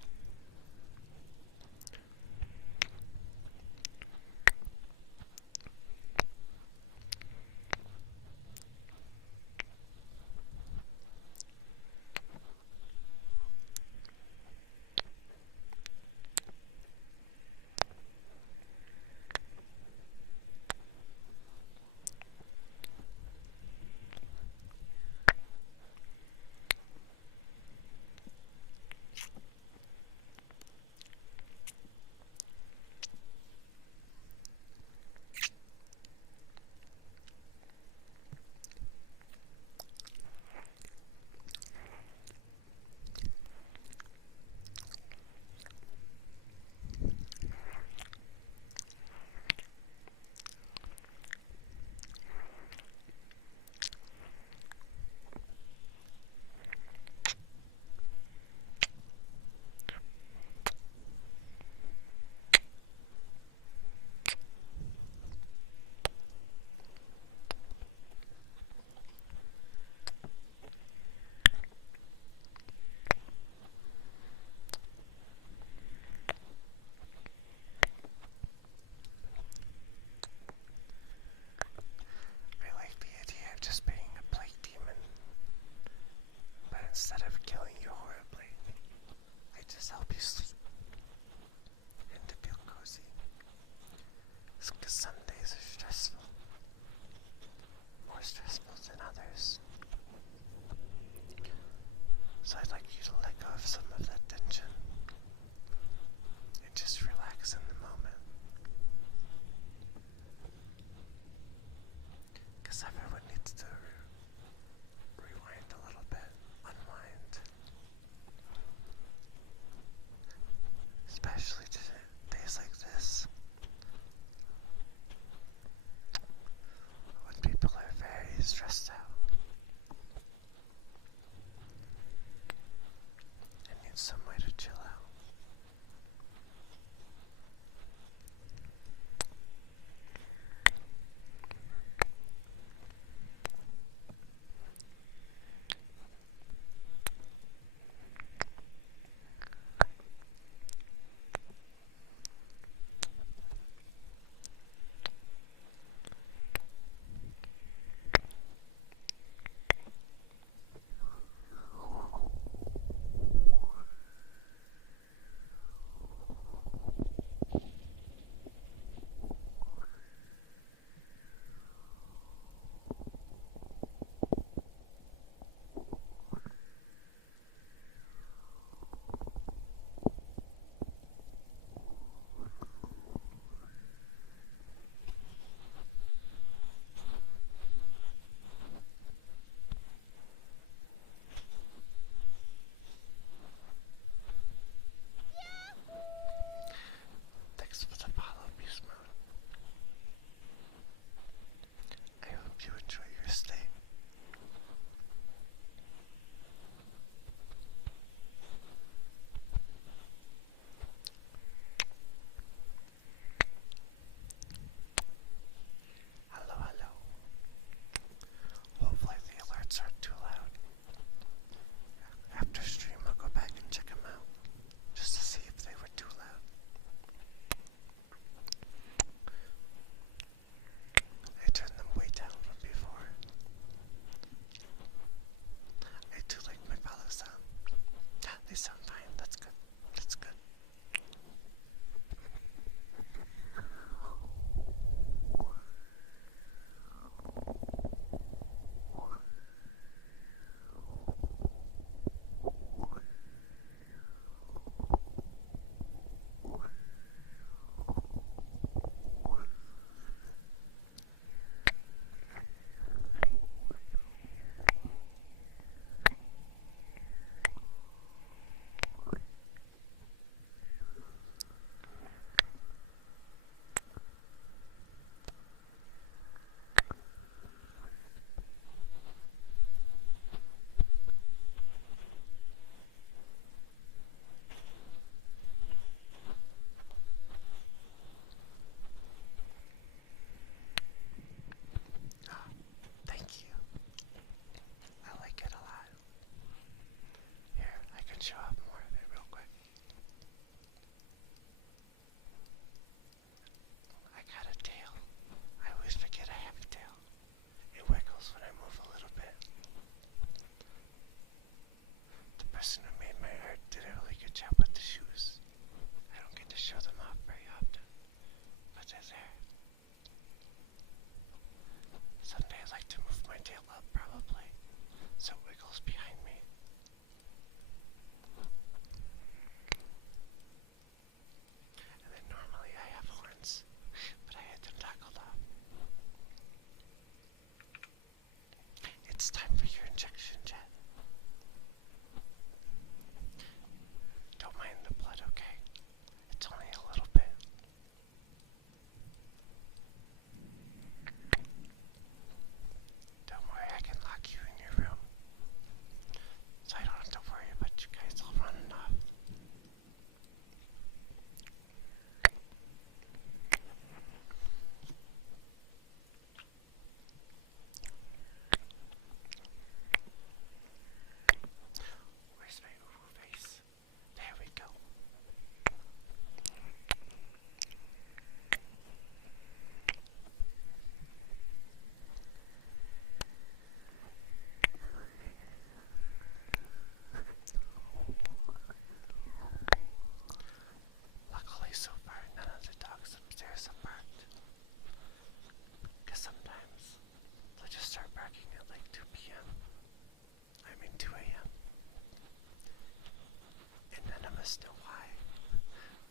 us know why,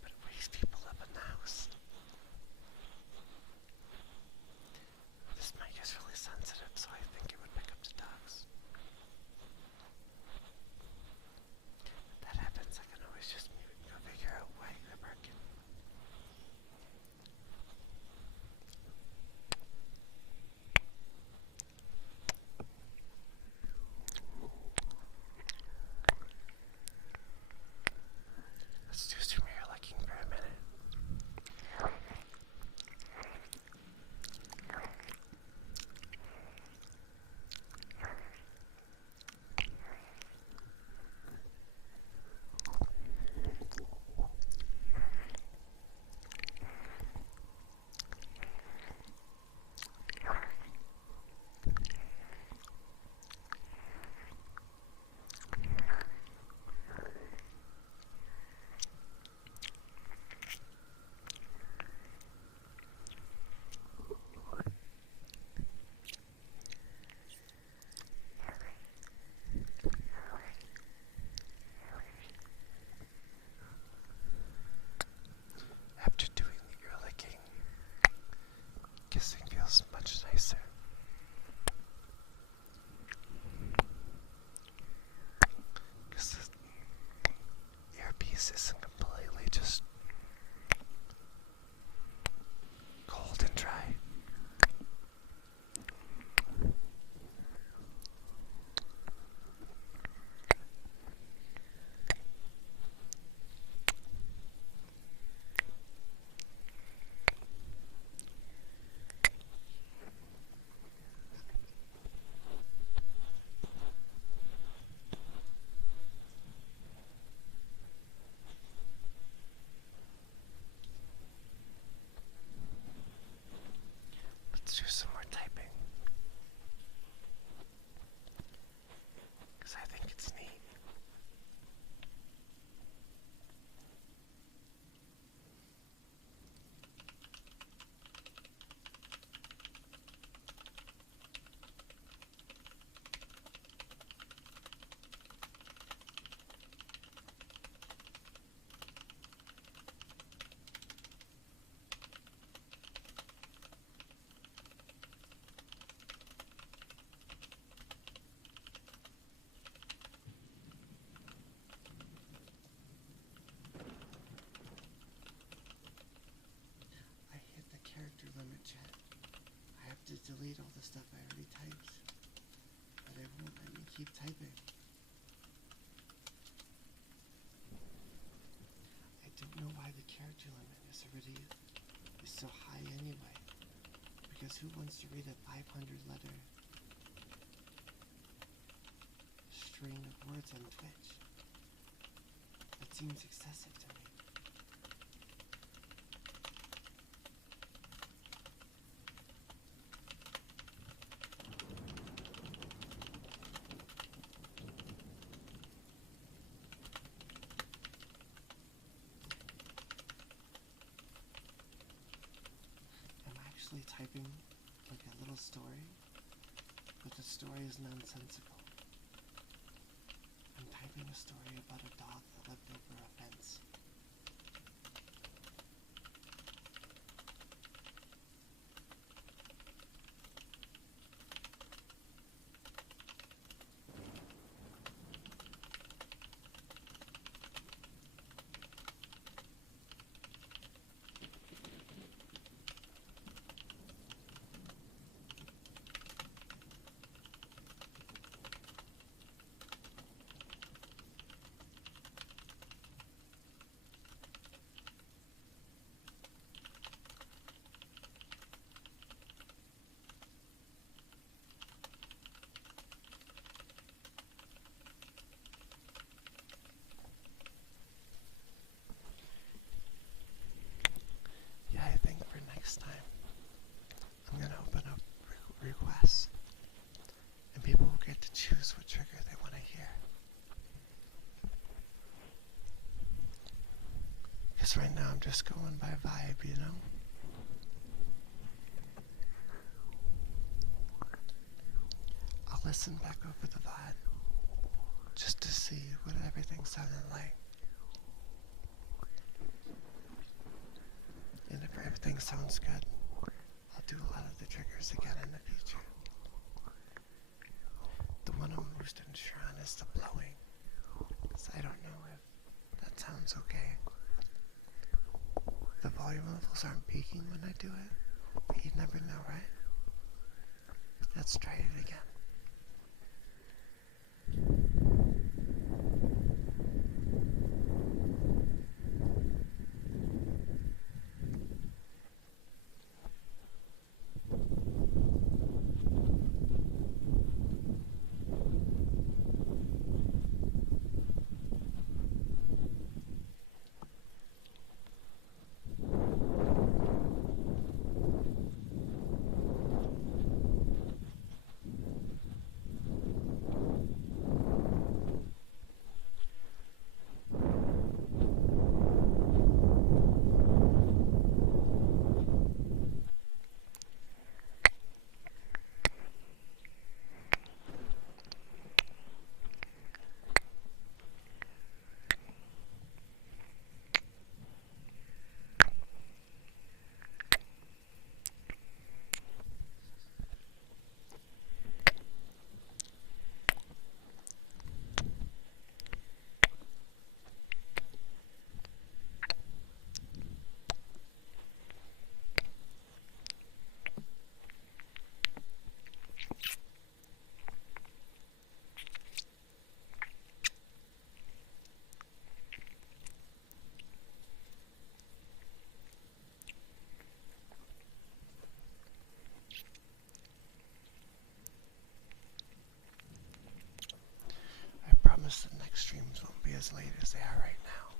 but it wakes people up in the house. This mic is really sensitive, so I think it would pick up the dogs. If that happens, I can always just mute and go figure out why they're barking. Let's do some ear licking for a minute. After doing the ear licking, kissing feels much nicer. Because the earpiece isn't completely just cold and dry. Let's do some more typing. Because I think it's neat. I hit the character limit, chat. I have to delete all the stuff I already typed. But it won't let me keep typing. I don't know why the character limit is so high anyway. Because who wants to read a 500 letter string of words on Twitch? That seems excessive to me. I'm actually typing like a little story, but the story is nonsensical. I'm typing a story about a dog that lived over a fence. Yeah, I think for next time, I'm going to open up requests. And people will get to choose what trigger they want to hear. Because right now I'm just going by vibe, you know? I'll listen back over the VOD just to see what everything sounded like. everything sounds good, I'll do a lot of the triggers again in the future. The one I'm most unsure on is the blowing, because I don't know if that sounds okay. The volume levels aren't peaking when I do it, but you never know, right? Let's try it again. I promise the next streams won't be as late as they are right now.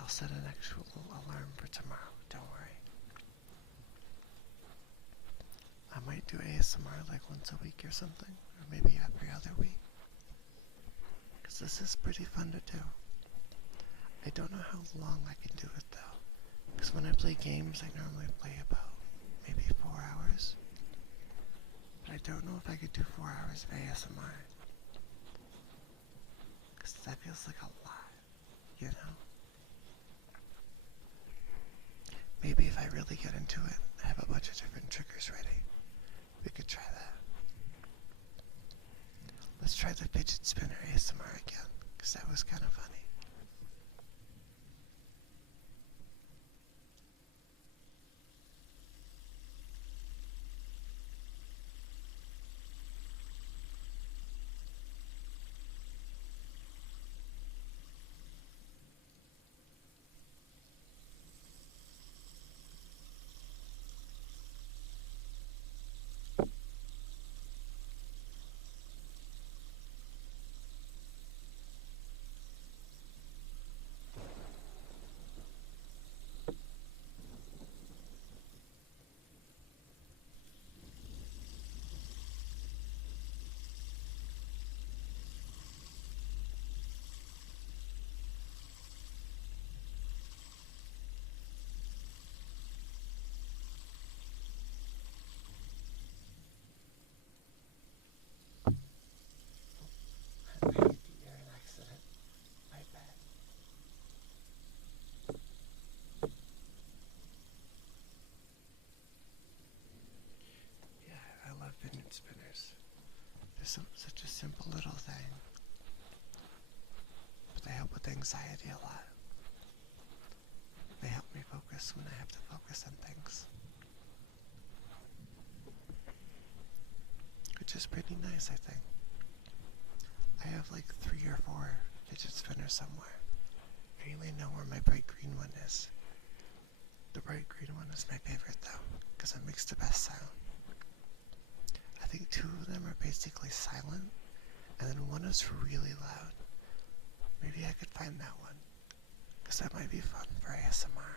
I'll set an actual alarm for tomorrow, don't worry. I might do ASMR like once a week or something, or maybe every other week. Because this is pretty fun to do. I don't know how long I can do it though. Because when I play games, I normally play about maybe 4 hours. But I don't know if I could do 4 hours of ASMR. Because that feels like a lot, you know? Maybe if I really get into it, I have a bunch of different triggers ready. We could try that. Let's try the fidget spinner ASMR again, because that was kind of funny. I hit the ear in accident. My bad. Yeah, I love fidget spinners. They're such a simple little thing. But they help with anxiety a lot. They help me focus when I have to focus on things. Which is pretty nice, I think. I have like 3 or 4 fidget spinners somewhere. I really know where my bright green one is. The bright green one is my favorite though, because it makes the best sound. I think 2 of them are basically silent, and then one is really loud. Maybe I could find that one, because that might be fun for ASMR.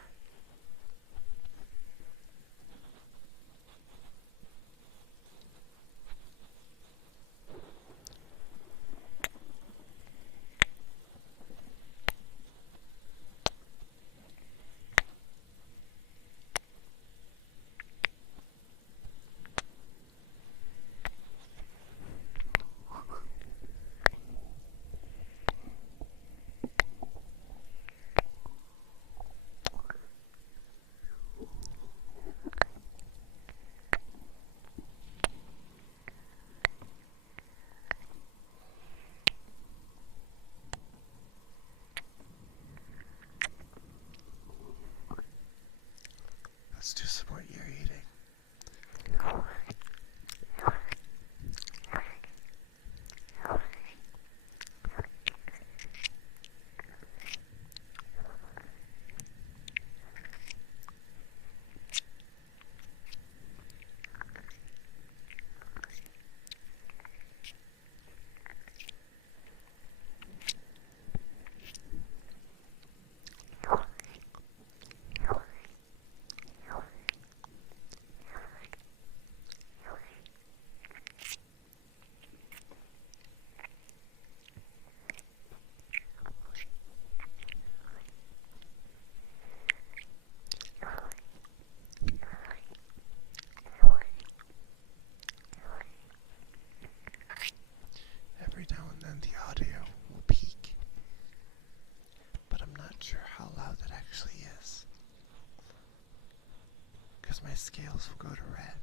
because my scales will go to red.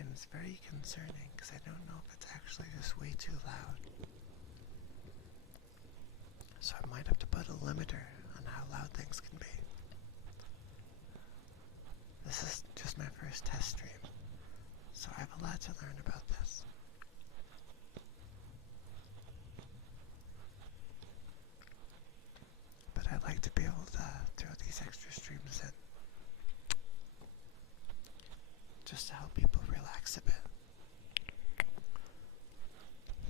And it's very concerning because I don't know if it's actually just way too loud. So I might have to put a limiter on how loud things can be. This is just my first test stream, so I have a lot to learn about this. But I'd like to be able to throw these extra streams in, just to help people relax a bit.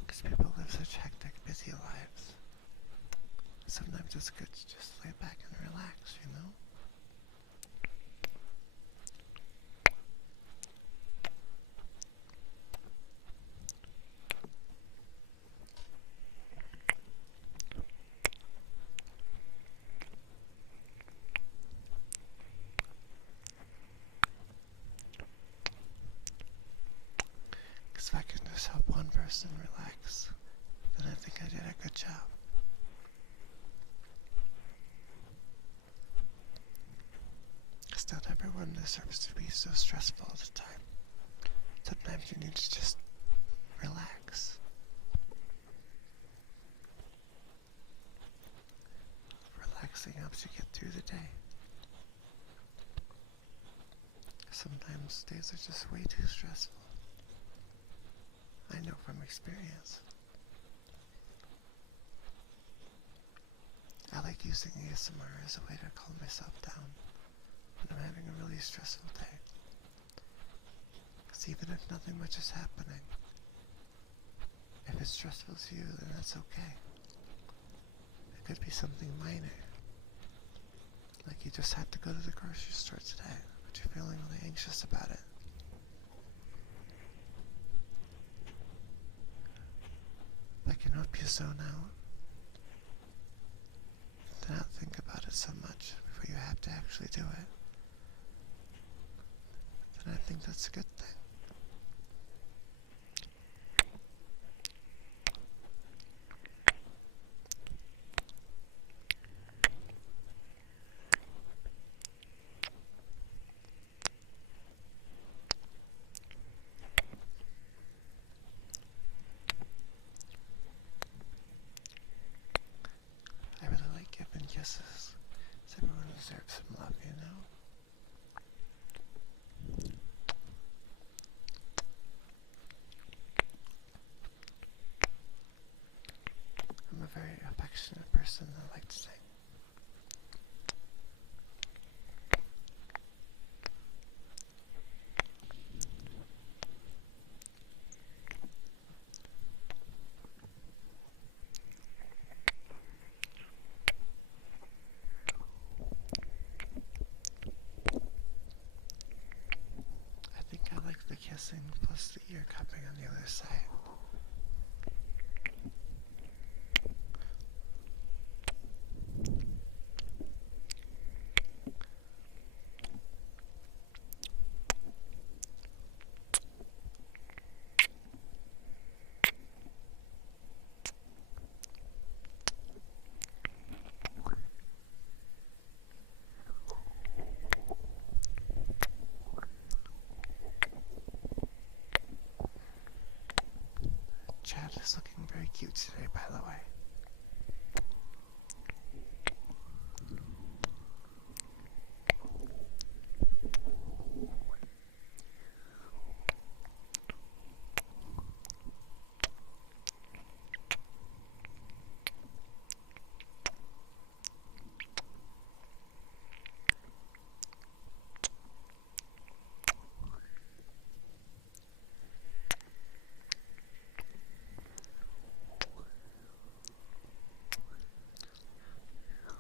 Because people live such hectic, busy lives. Sometimes it's good to just lay back and relax, you know? Because if I can just help one person relax, then I think I did a good job. Because not everyone deserves to be so stressful all the time. Sometimes you need to just relax. Relaxing helps you get through the day. Sometimes days are just way too stressful. I know from experience. I like using ASMR as a way to calm myself down when I'm having a really stressful day. Because even if nothing much is happening, if it's stressful to you, then that's okay. It could be something minor. Like you just had to go to the grocery store today, but you're feeling really anxious about it. If I can help you zone out, to not think about it so much before you have to actually do it, then I think that's a good thing. I really like giving kisses. So everyone deserves some love, you know? I'm a very affectionate person that likes to sing. I think I like the kissing plus the ear cupping on the other side. Chad is looking very cute today, by the way.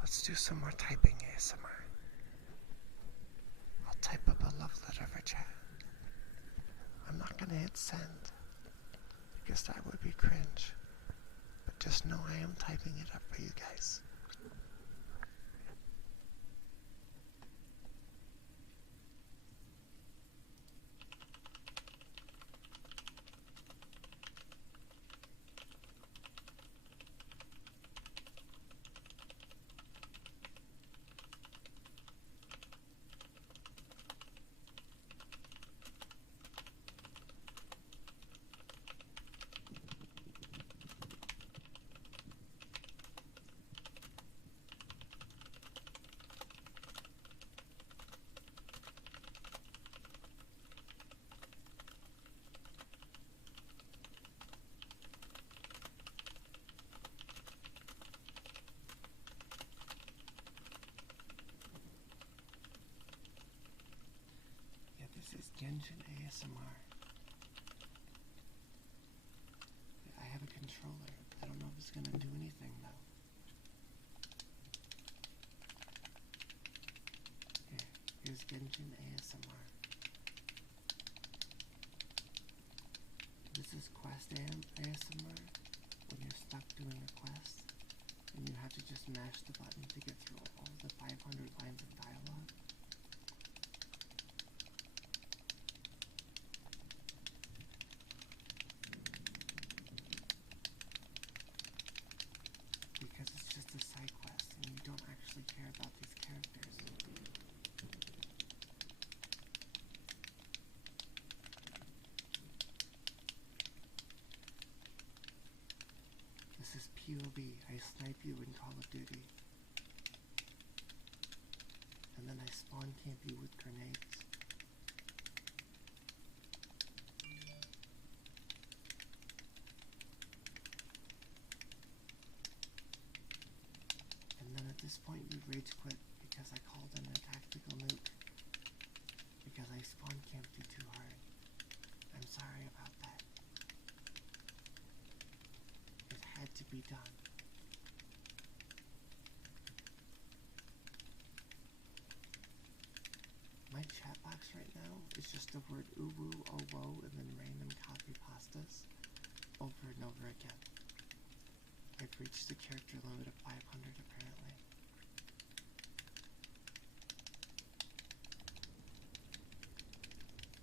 Let's do some more typing ASMR. I'll type up a love letter for Chad. I'm not gonna hit send, because that would be cringe. But just know I am typing it up for you guys. This is Genshin ASMR. I have a controller. I don't know if it's gonna do anything though. Here's Genshin ASMR. This is Quest ASMR, when you're stuck doing a quest, and you have to just mash the button to get through all the 500 lines of dialogue. Because it's just a side quest, and you don't actually care about these characters. This is POV. I snipe you in Call of Duty. And then I spawn camp you with grenades. And then at this point you rage quit because I called in a tactical nuke. Because I spawn camped you too hard. I'm sorry about that. It had to be done. My chat box right now is just the word uwu, owo, and then random copy pastas over and over again. I've reached the character limit of 500 apparently.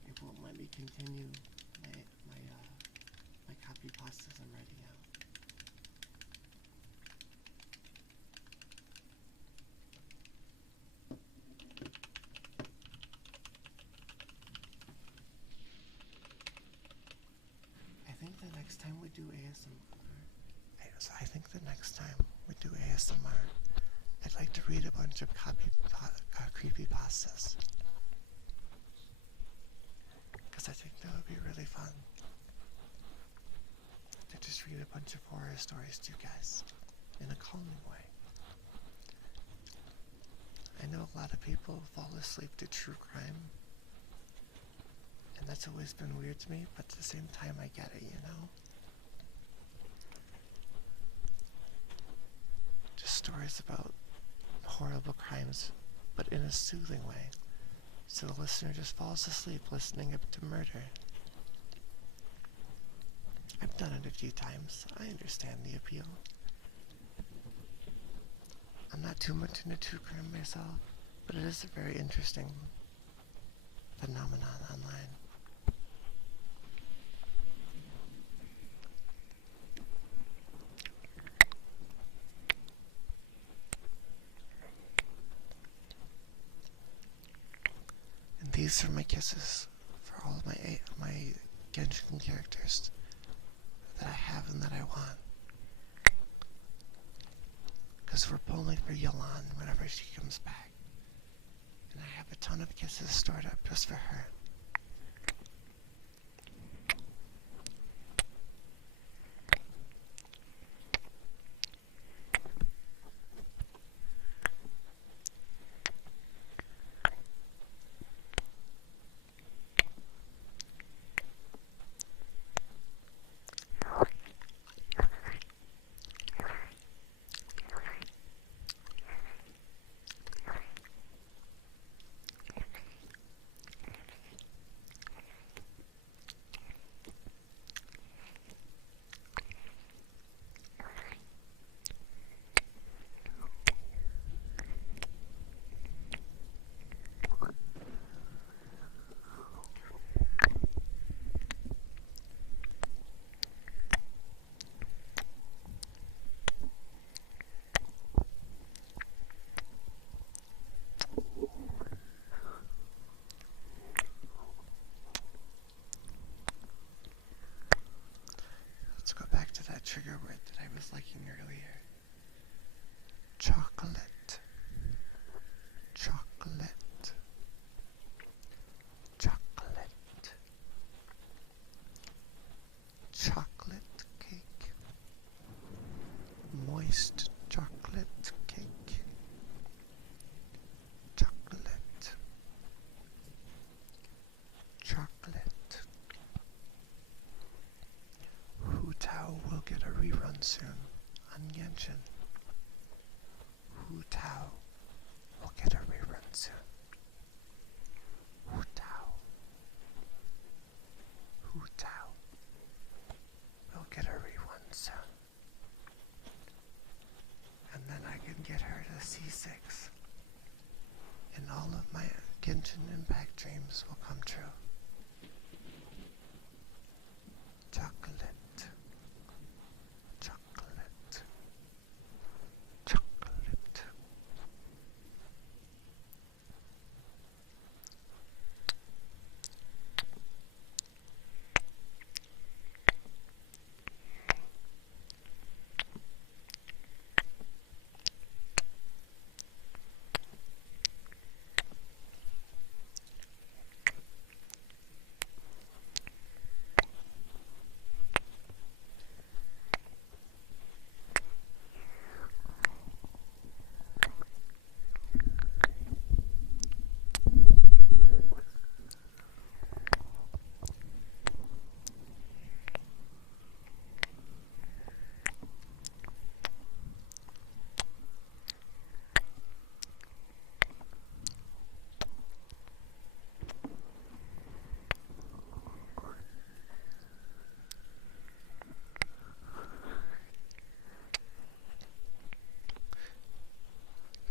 It won't let me continue my copy pastas I'm writing out. Next time we do ASMR, I think the next time we do ASMR, I'd like to read a bunch of creepypastas. Because I think that would be really fun. To just read a bunch of horror stories to you guys in a calming way. I know a lot of people fall asleep to true crime. And that's always been weird to me, but at the same time I get it, you know? Just stories about horrible crimes, but in a soothing way. So the listener just falls asleep listening up to murder. I've done it a few times. I understand the appeal. I'm not too much into true crime myself, but it is a very interesting phenomenon online. And these are my kisses for all of my Genshin characters that I have and that I want. Because we're pulling for Yolan whenever she comes back. And I have a ton of kisses stored up just for her. Let's go back to that trigger word that I was liking earlier. Chocolate. Chocolate. Chocolate. Chocolate cake. Moist chocolate cake. Chocolate. bag dreams will come true. Chocolate, chocolate, chocolate.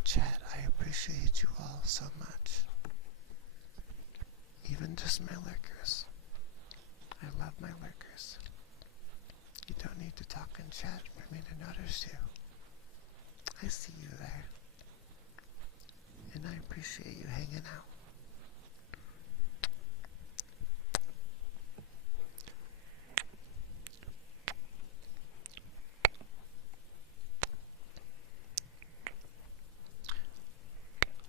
Chat, I appreciate you all so much. Even just my lurkers. I love my lurkers. You don't need to talk in chat for me to notice you. I see you there. And I appreciate you hanging out.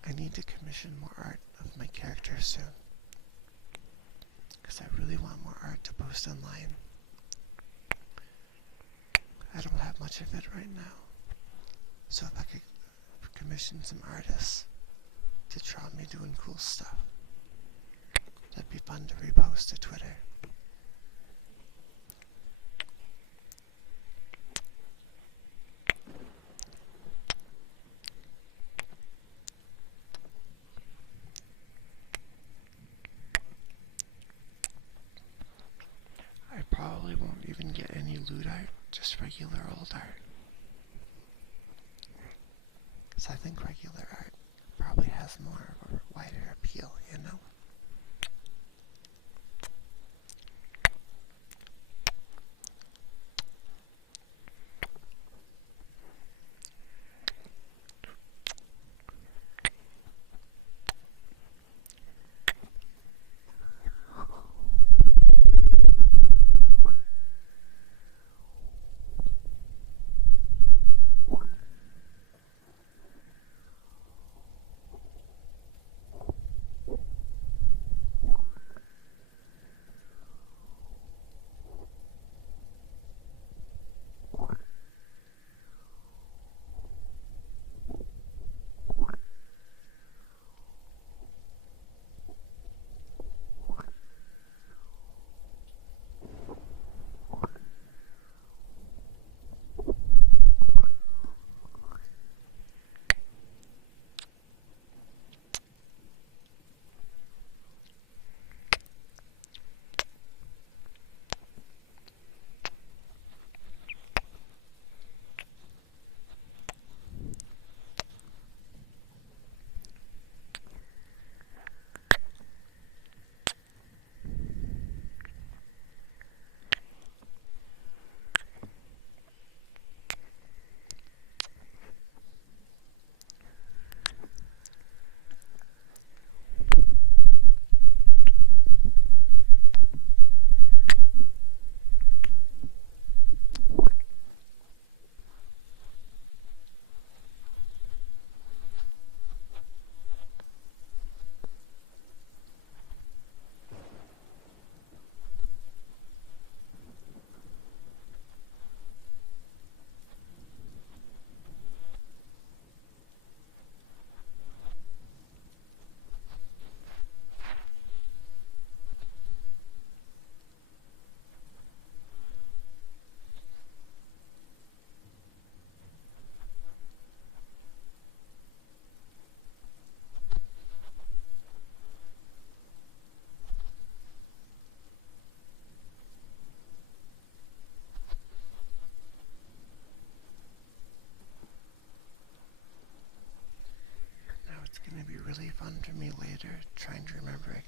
I need to commission more art of my characters soon. Because I really want more art to post online. I don't have much of it right now. So if I could commission some artists to draw me doing cool stuff, that'd be fun to repost to Twitter. I probably won't even get any loot art, just regular old art. Because I think regular art probably has more of a wider appeal, you know?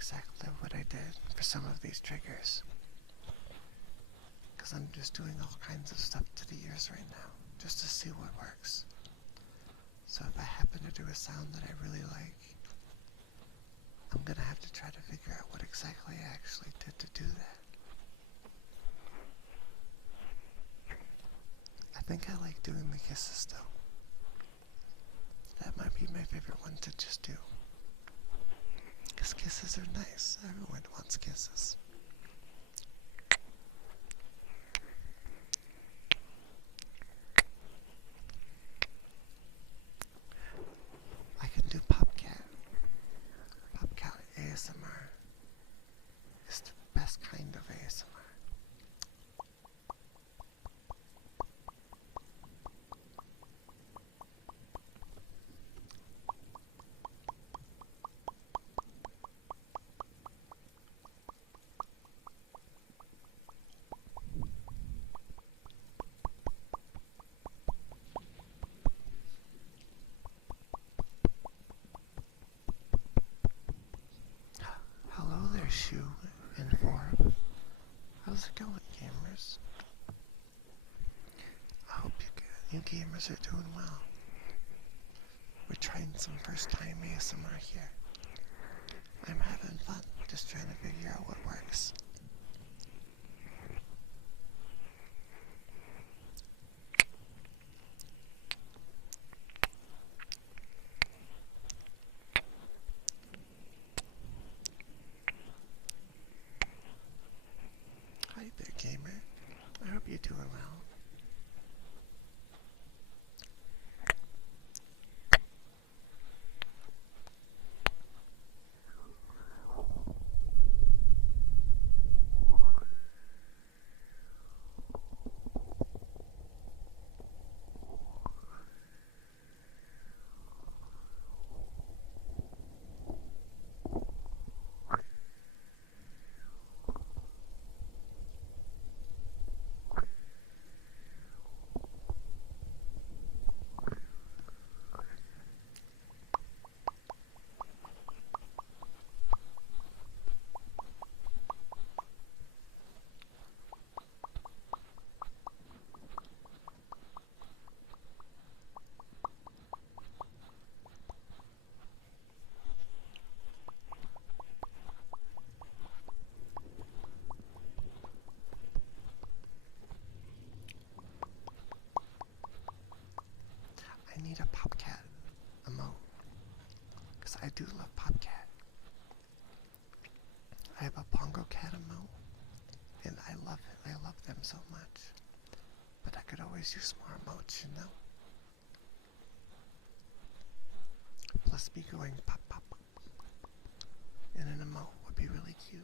exactly what I did for some of these triggers. Because I'm just doing all kinds of stuff to the ears right now, just to see what works. So if I happen to do a sound that I really like, I'm gonna have to try to figure out what exactly I actually did to do that. I think I like doing the kisses though. That might be my favorite one to just do. Because kisses are nice. Everyone wants kisses. I can do Popcat. Popcat ASMR is the best kind of ASMR. Hello there, Shu and Forb. How's it going, gamers? I hope you gamers are doing well. We're trying some first time ASMR here. I'm having fun, just trying to figure out what works. Hi there, gamer. I hope you're doing well. I need a Popcat emote, because I do love Popcat. I have a Pongo Cat emote, and I love it. I love them so much. But I could always use more emotes, you know? Plus me going pop pop pop in an emote would be really cute.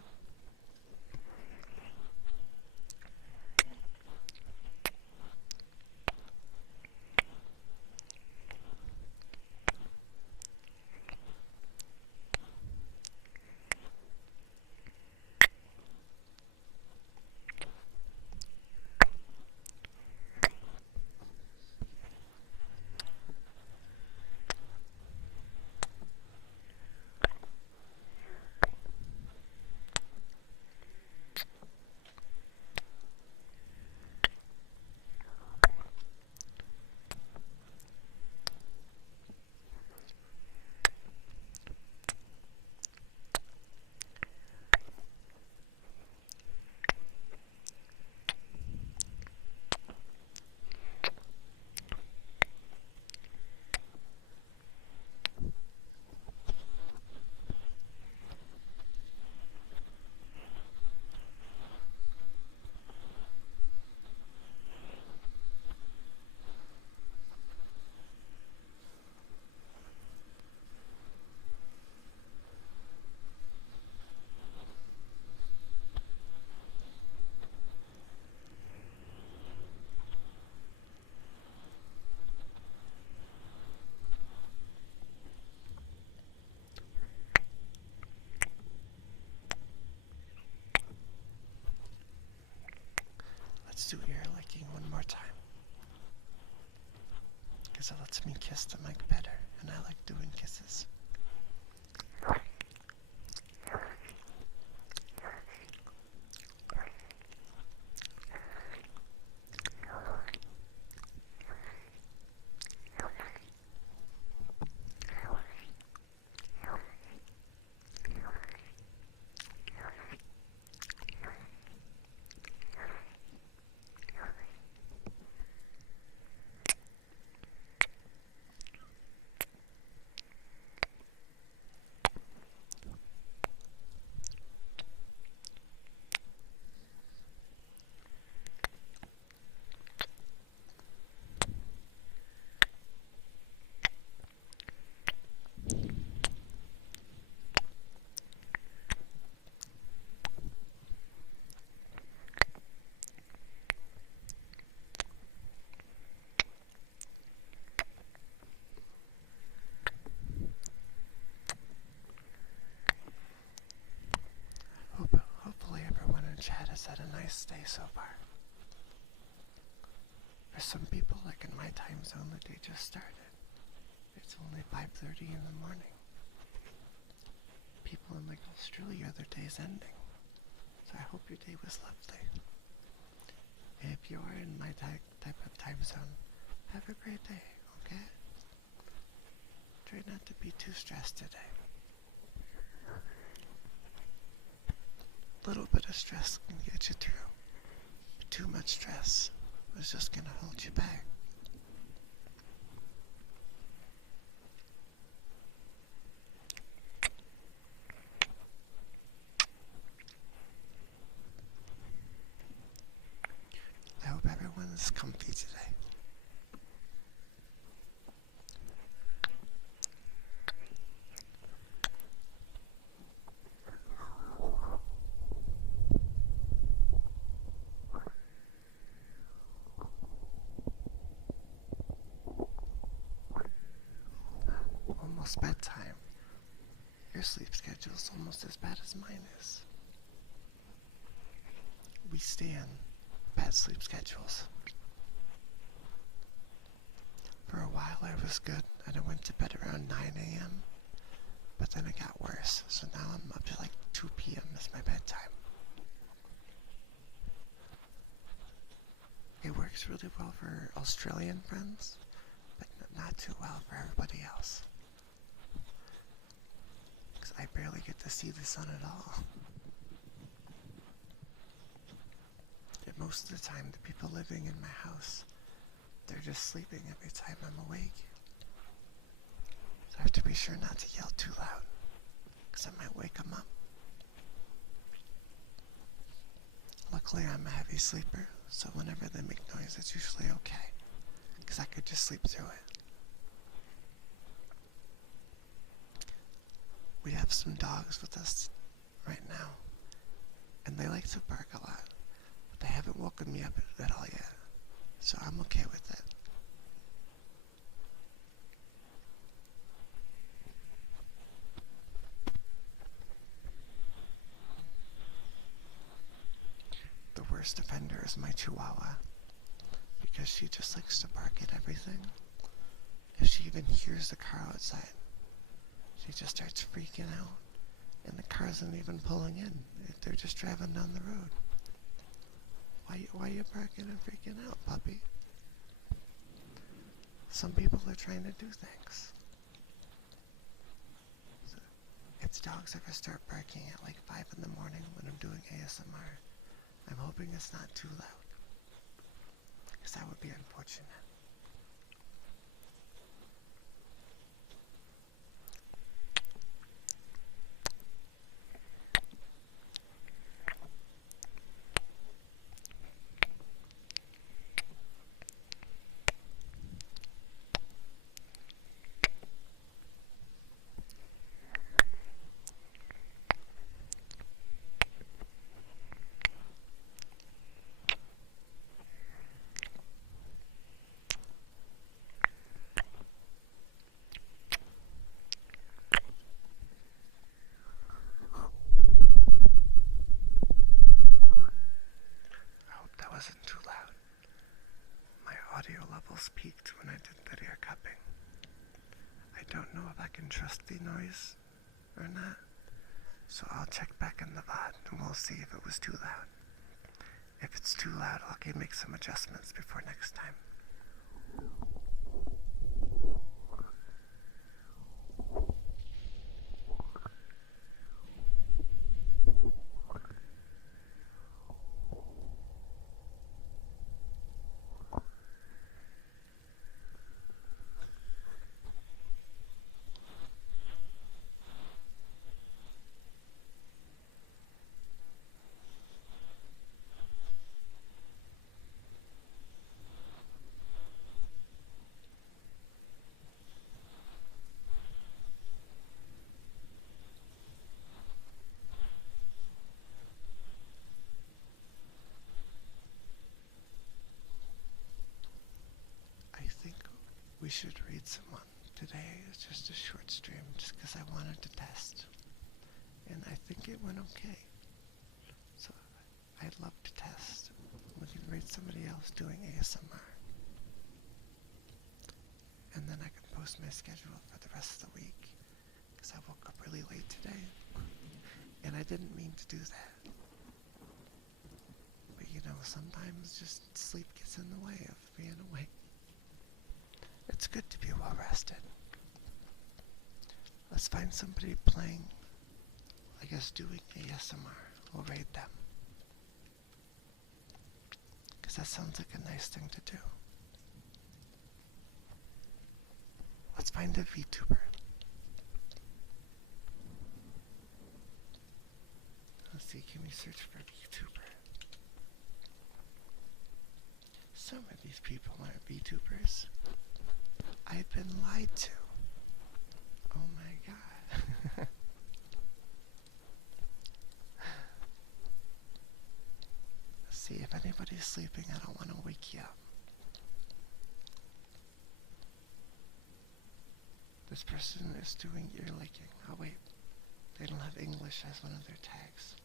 Let's do ear licking one more time. Because it lets me kiss the mic better, and I like doing kisses. had a nice day so far. For some people, like in my time zone, the day just started. It's only 5:30 in the morning. People in like Australia, their day's ending. So I hope your day was lovely. And if you are in my type of time zone, have a great day, okay? Try not to be too stressed today. A little bit of stress can get you through, but too much stress is just gonna hold you back. I hope everyone is comfy today. Almost bedtime. Your sleep schedule is almost as bad as mine is. We stay in bad sleep schedules. For a while I was good and I went to bed around 9 a.m. But then it got worse, so now I'm up to like 2 p.m. is my bedtime. It works really well for Australian friends, but not too well for everybody else. Because I barely get to see the sun at all. And most of the time, the people living in my house, they're just sleeping every time I'm awake. So I have to be sure not to yell too loud, because I might wake them up. Luckily, I'm a heavy sleeper, so whenever they make noise, it's usually okay, because I could just sleep through it. We have some dogs with us right now, and they like to bark a lot, but they haven't woken me up at all yet, so I'm okay with it. The worst offender is my Chihuahua, because she just likes to bark at everything. If she even hears the car outside, she just starts freaking out, and the car isn't even pulling in. They're just driving down the road. Why are you barking and freaking out, puppy? Some people are trying to do things. So if dogs ever start barking at like 5 in the morning when I'm doing ASMR, I'm hoping it's not too loud, because that would be unfortunate. Wasn't too loud. My audio levels peaked when I did the ear cupping. I don't know if I can trust the noise or not, so I'll check back in the VOD and we'll see if it was too loud. If it's too loud, I'll make some adjustments before next time. I think we should read someone. Today is just a short stream just because I wanted to test. And I think it went okay. So I'd love to test. We can rate somebody else doing ASMR. And then I can post my schedule for the rest of the week. Because I woke up really late today. And I didn't mean to do that. But you know, sometimes just sleep gets in the way of being awake. It's good to be well rested. Let's find somebody playing, I guess doing ASMR. We'll rate them. Because that sounds like a nice thing to do. Let's find a VTuber. Let's see, can we search for VTuber? Some of these people aren't VTubers. I've been lied to. Oh my god. Let's see, if anybody's sleeping, I don't want to wake you up. This person is doing ear licking. Oh wait, they don't have English as one of their tags.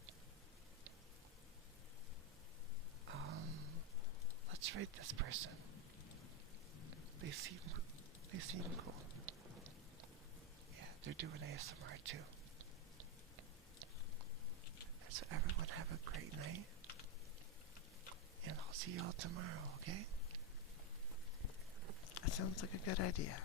Let's rate this person. They seem cool. Yeah, they're doing ASMR too. So everyone have a great night. And I'll see you all tomorrow, okay? That sounds like a good idea.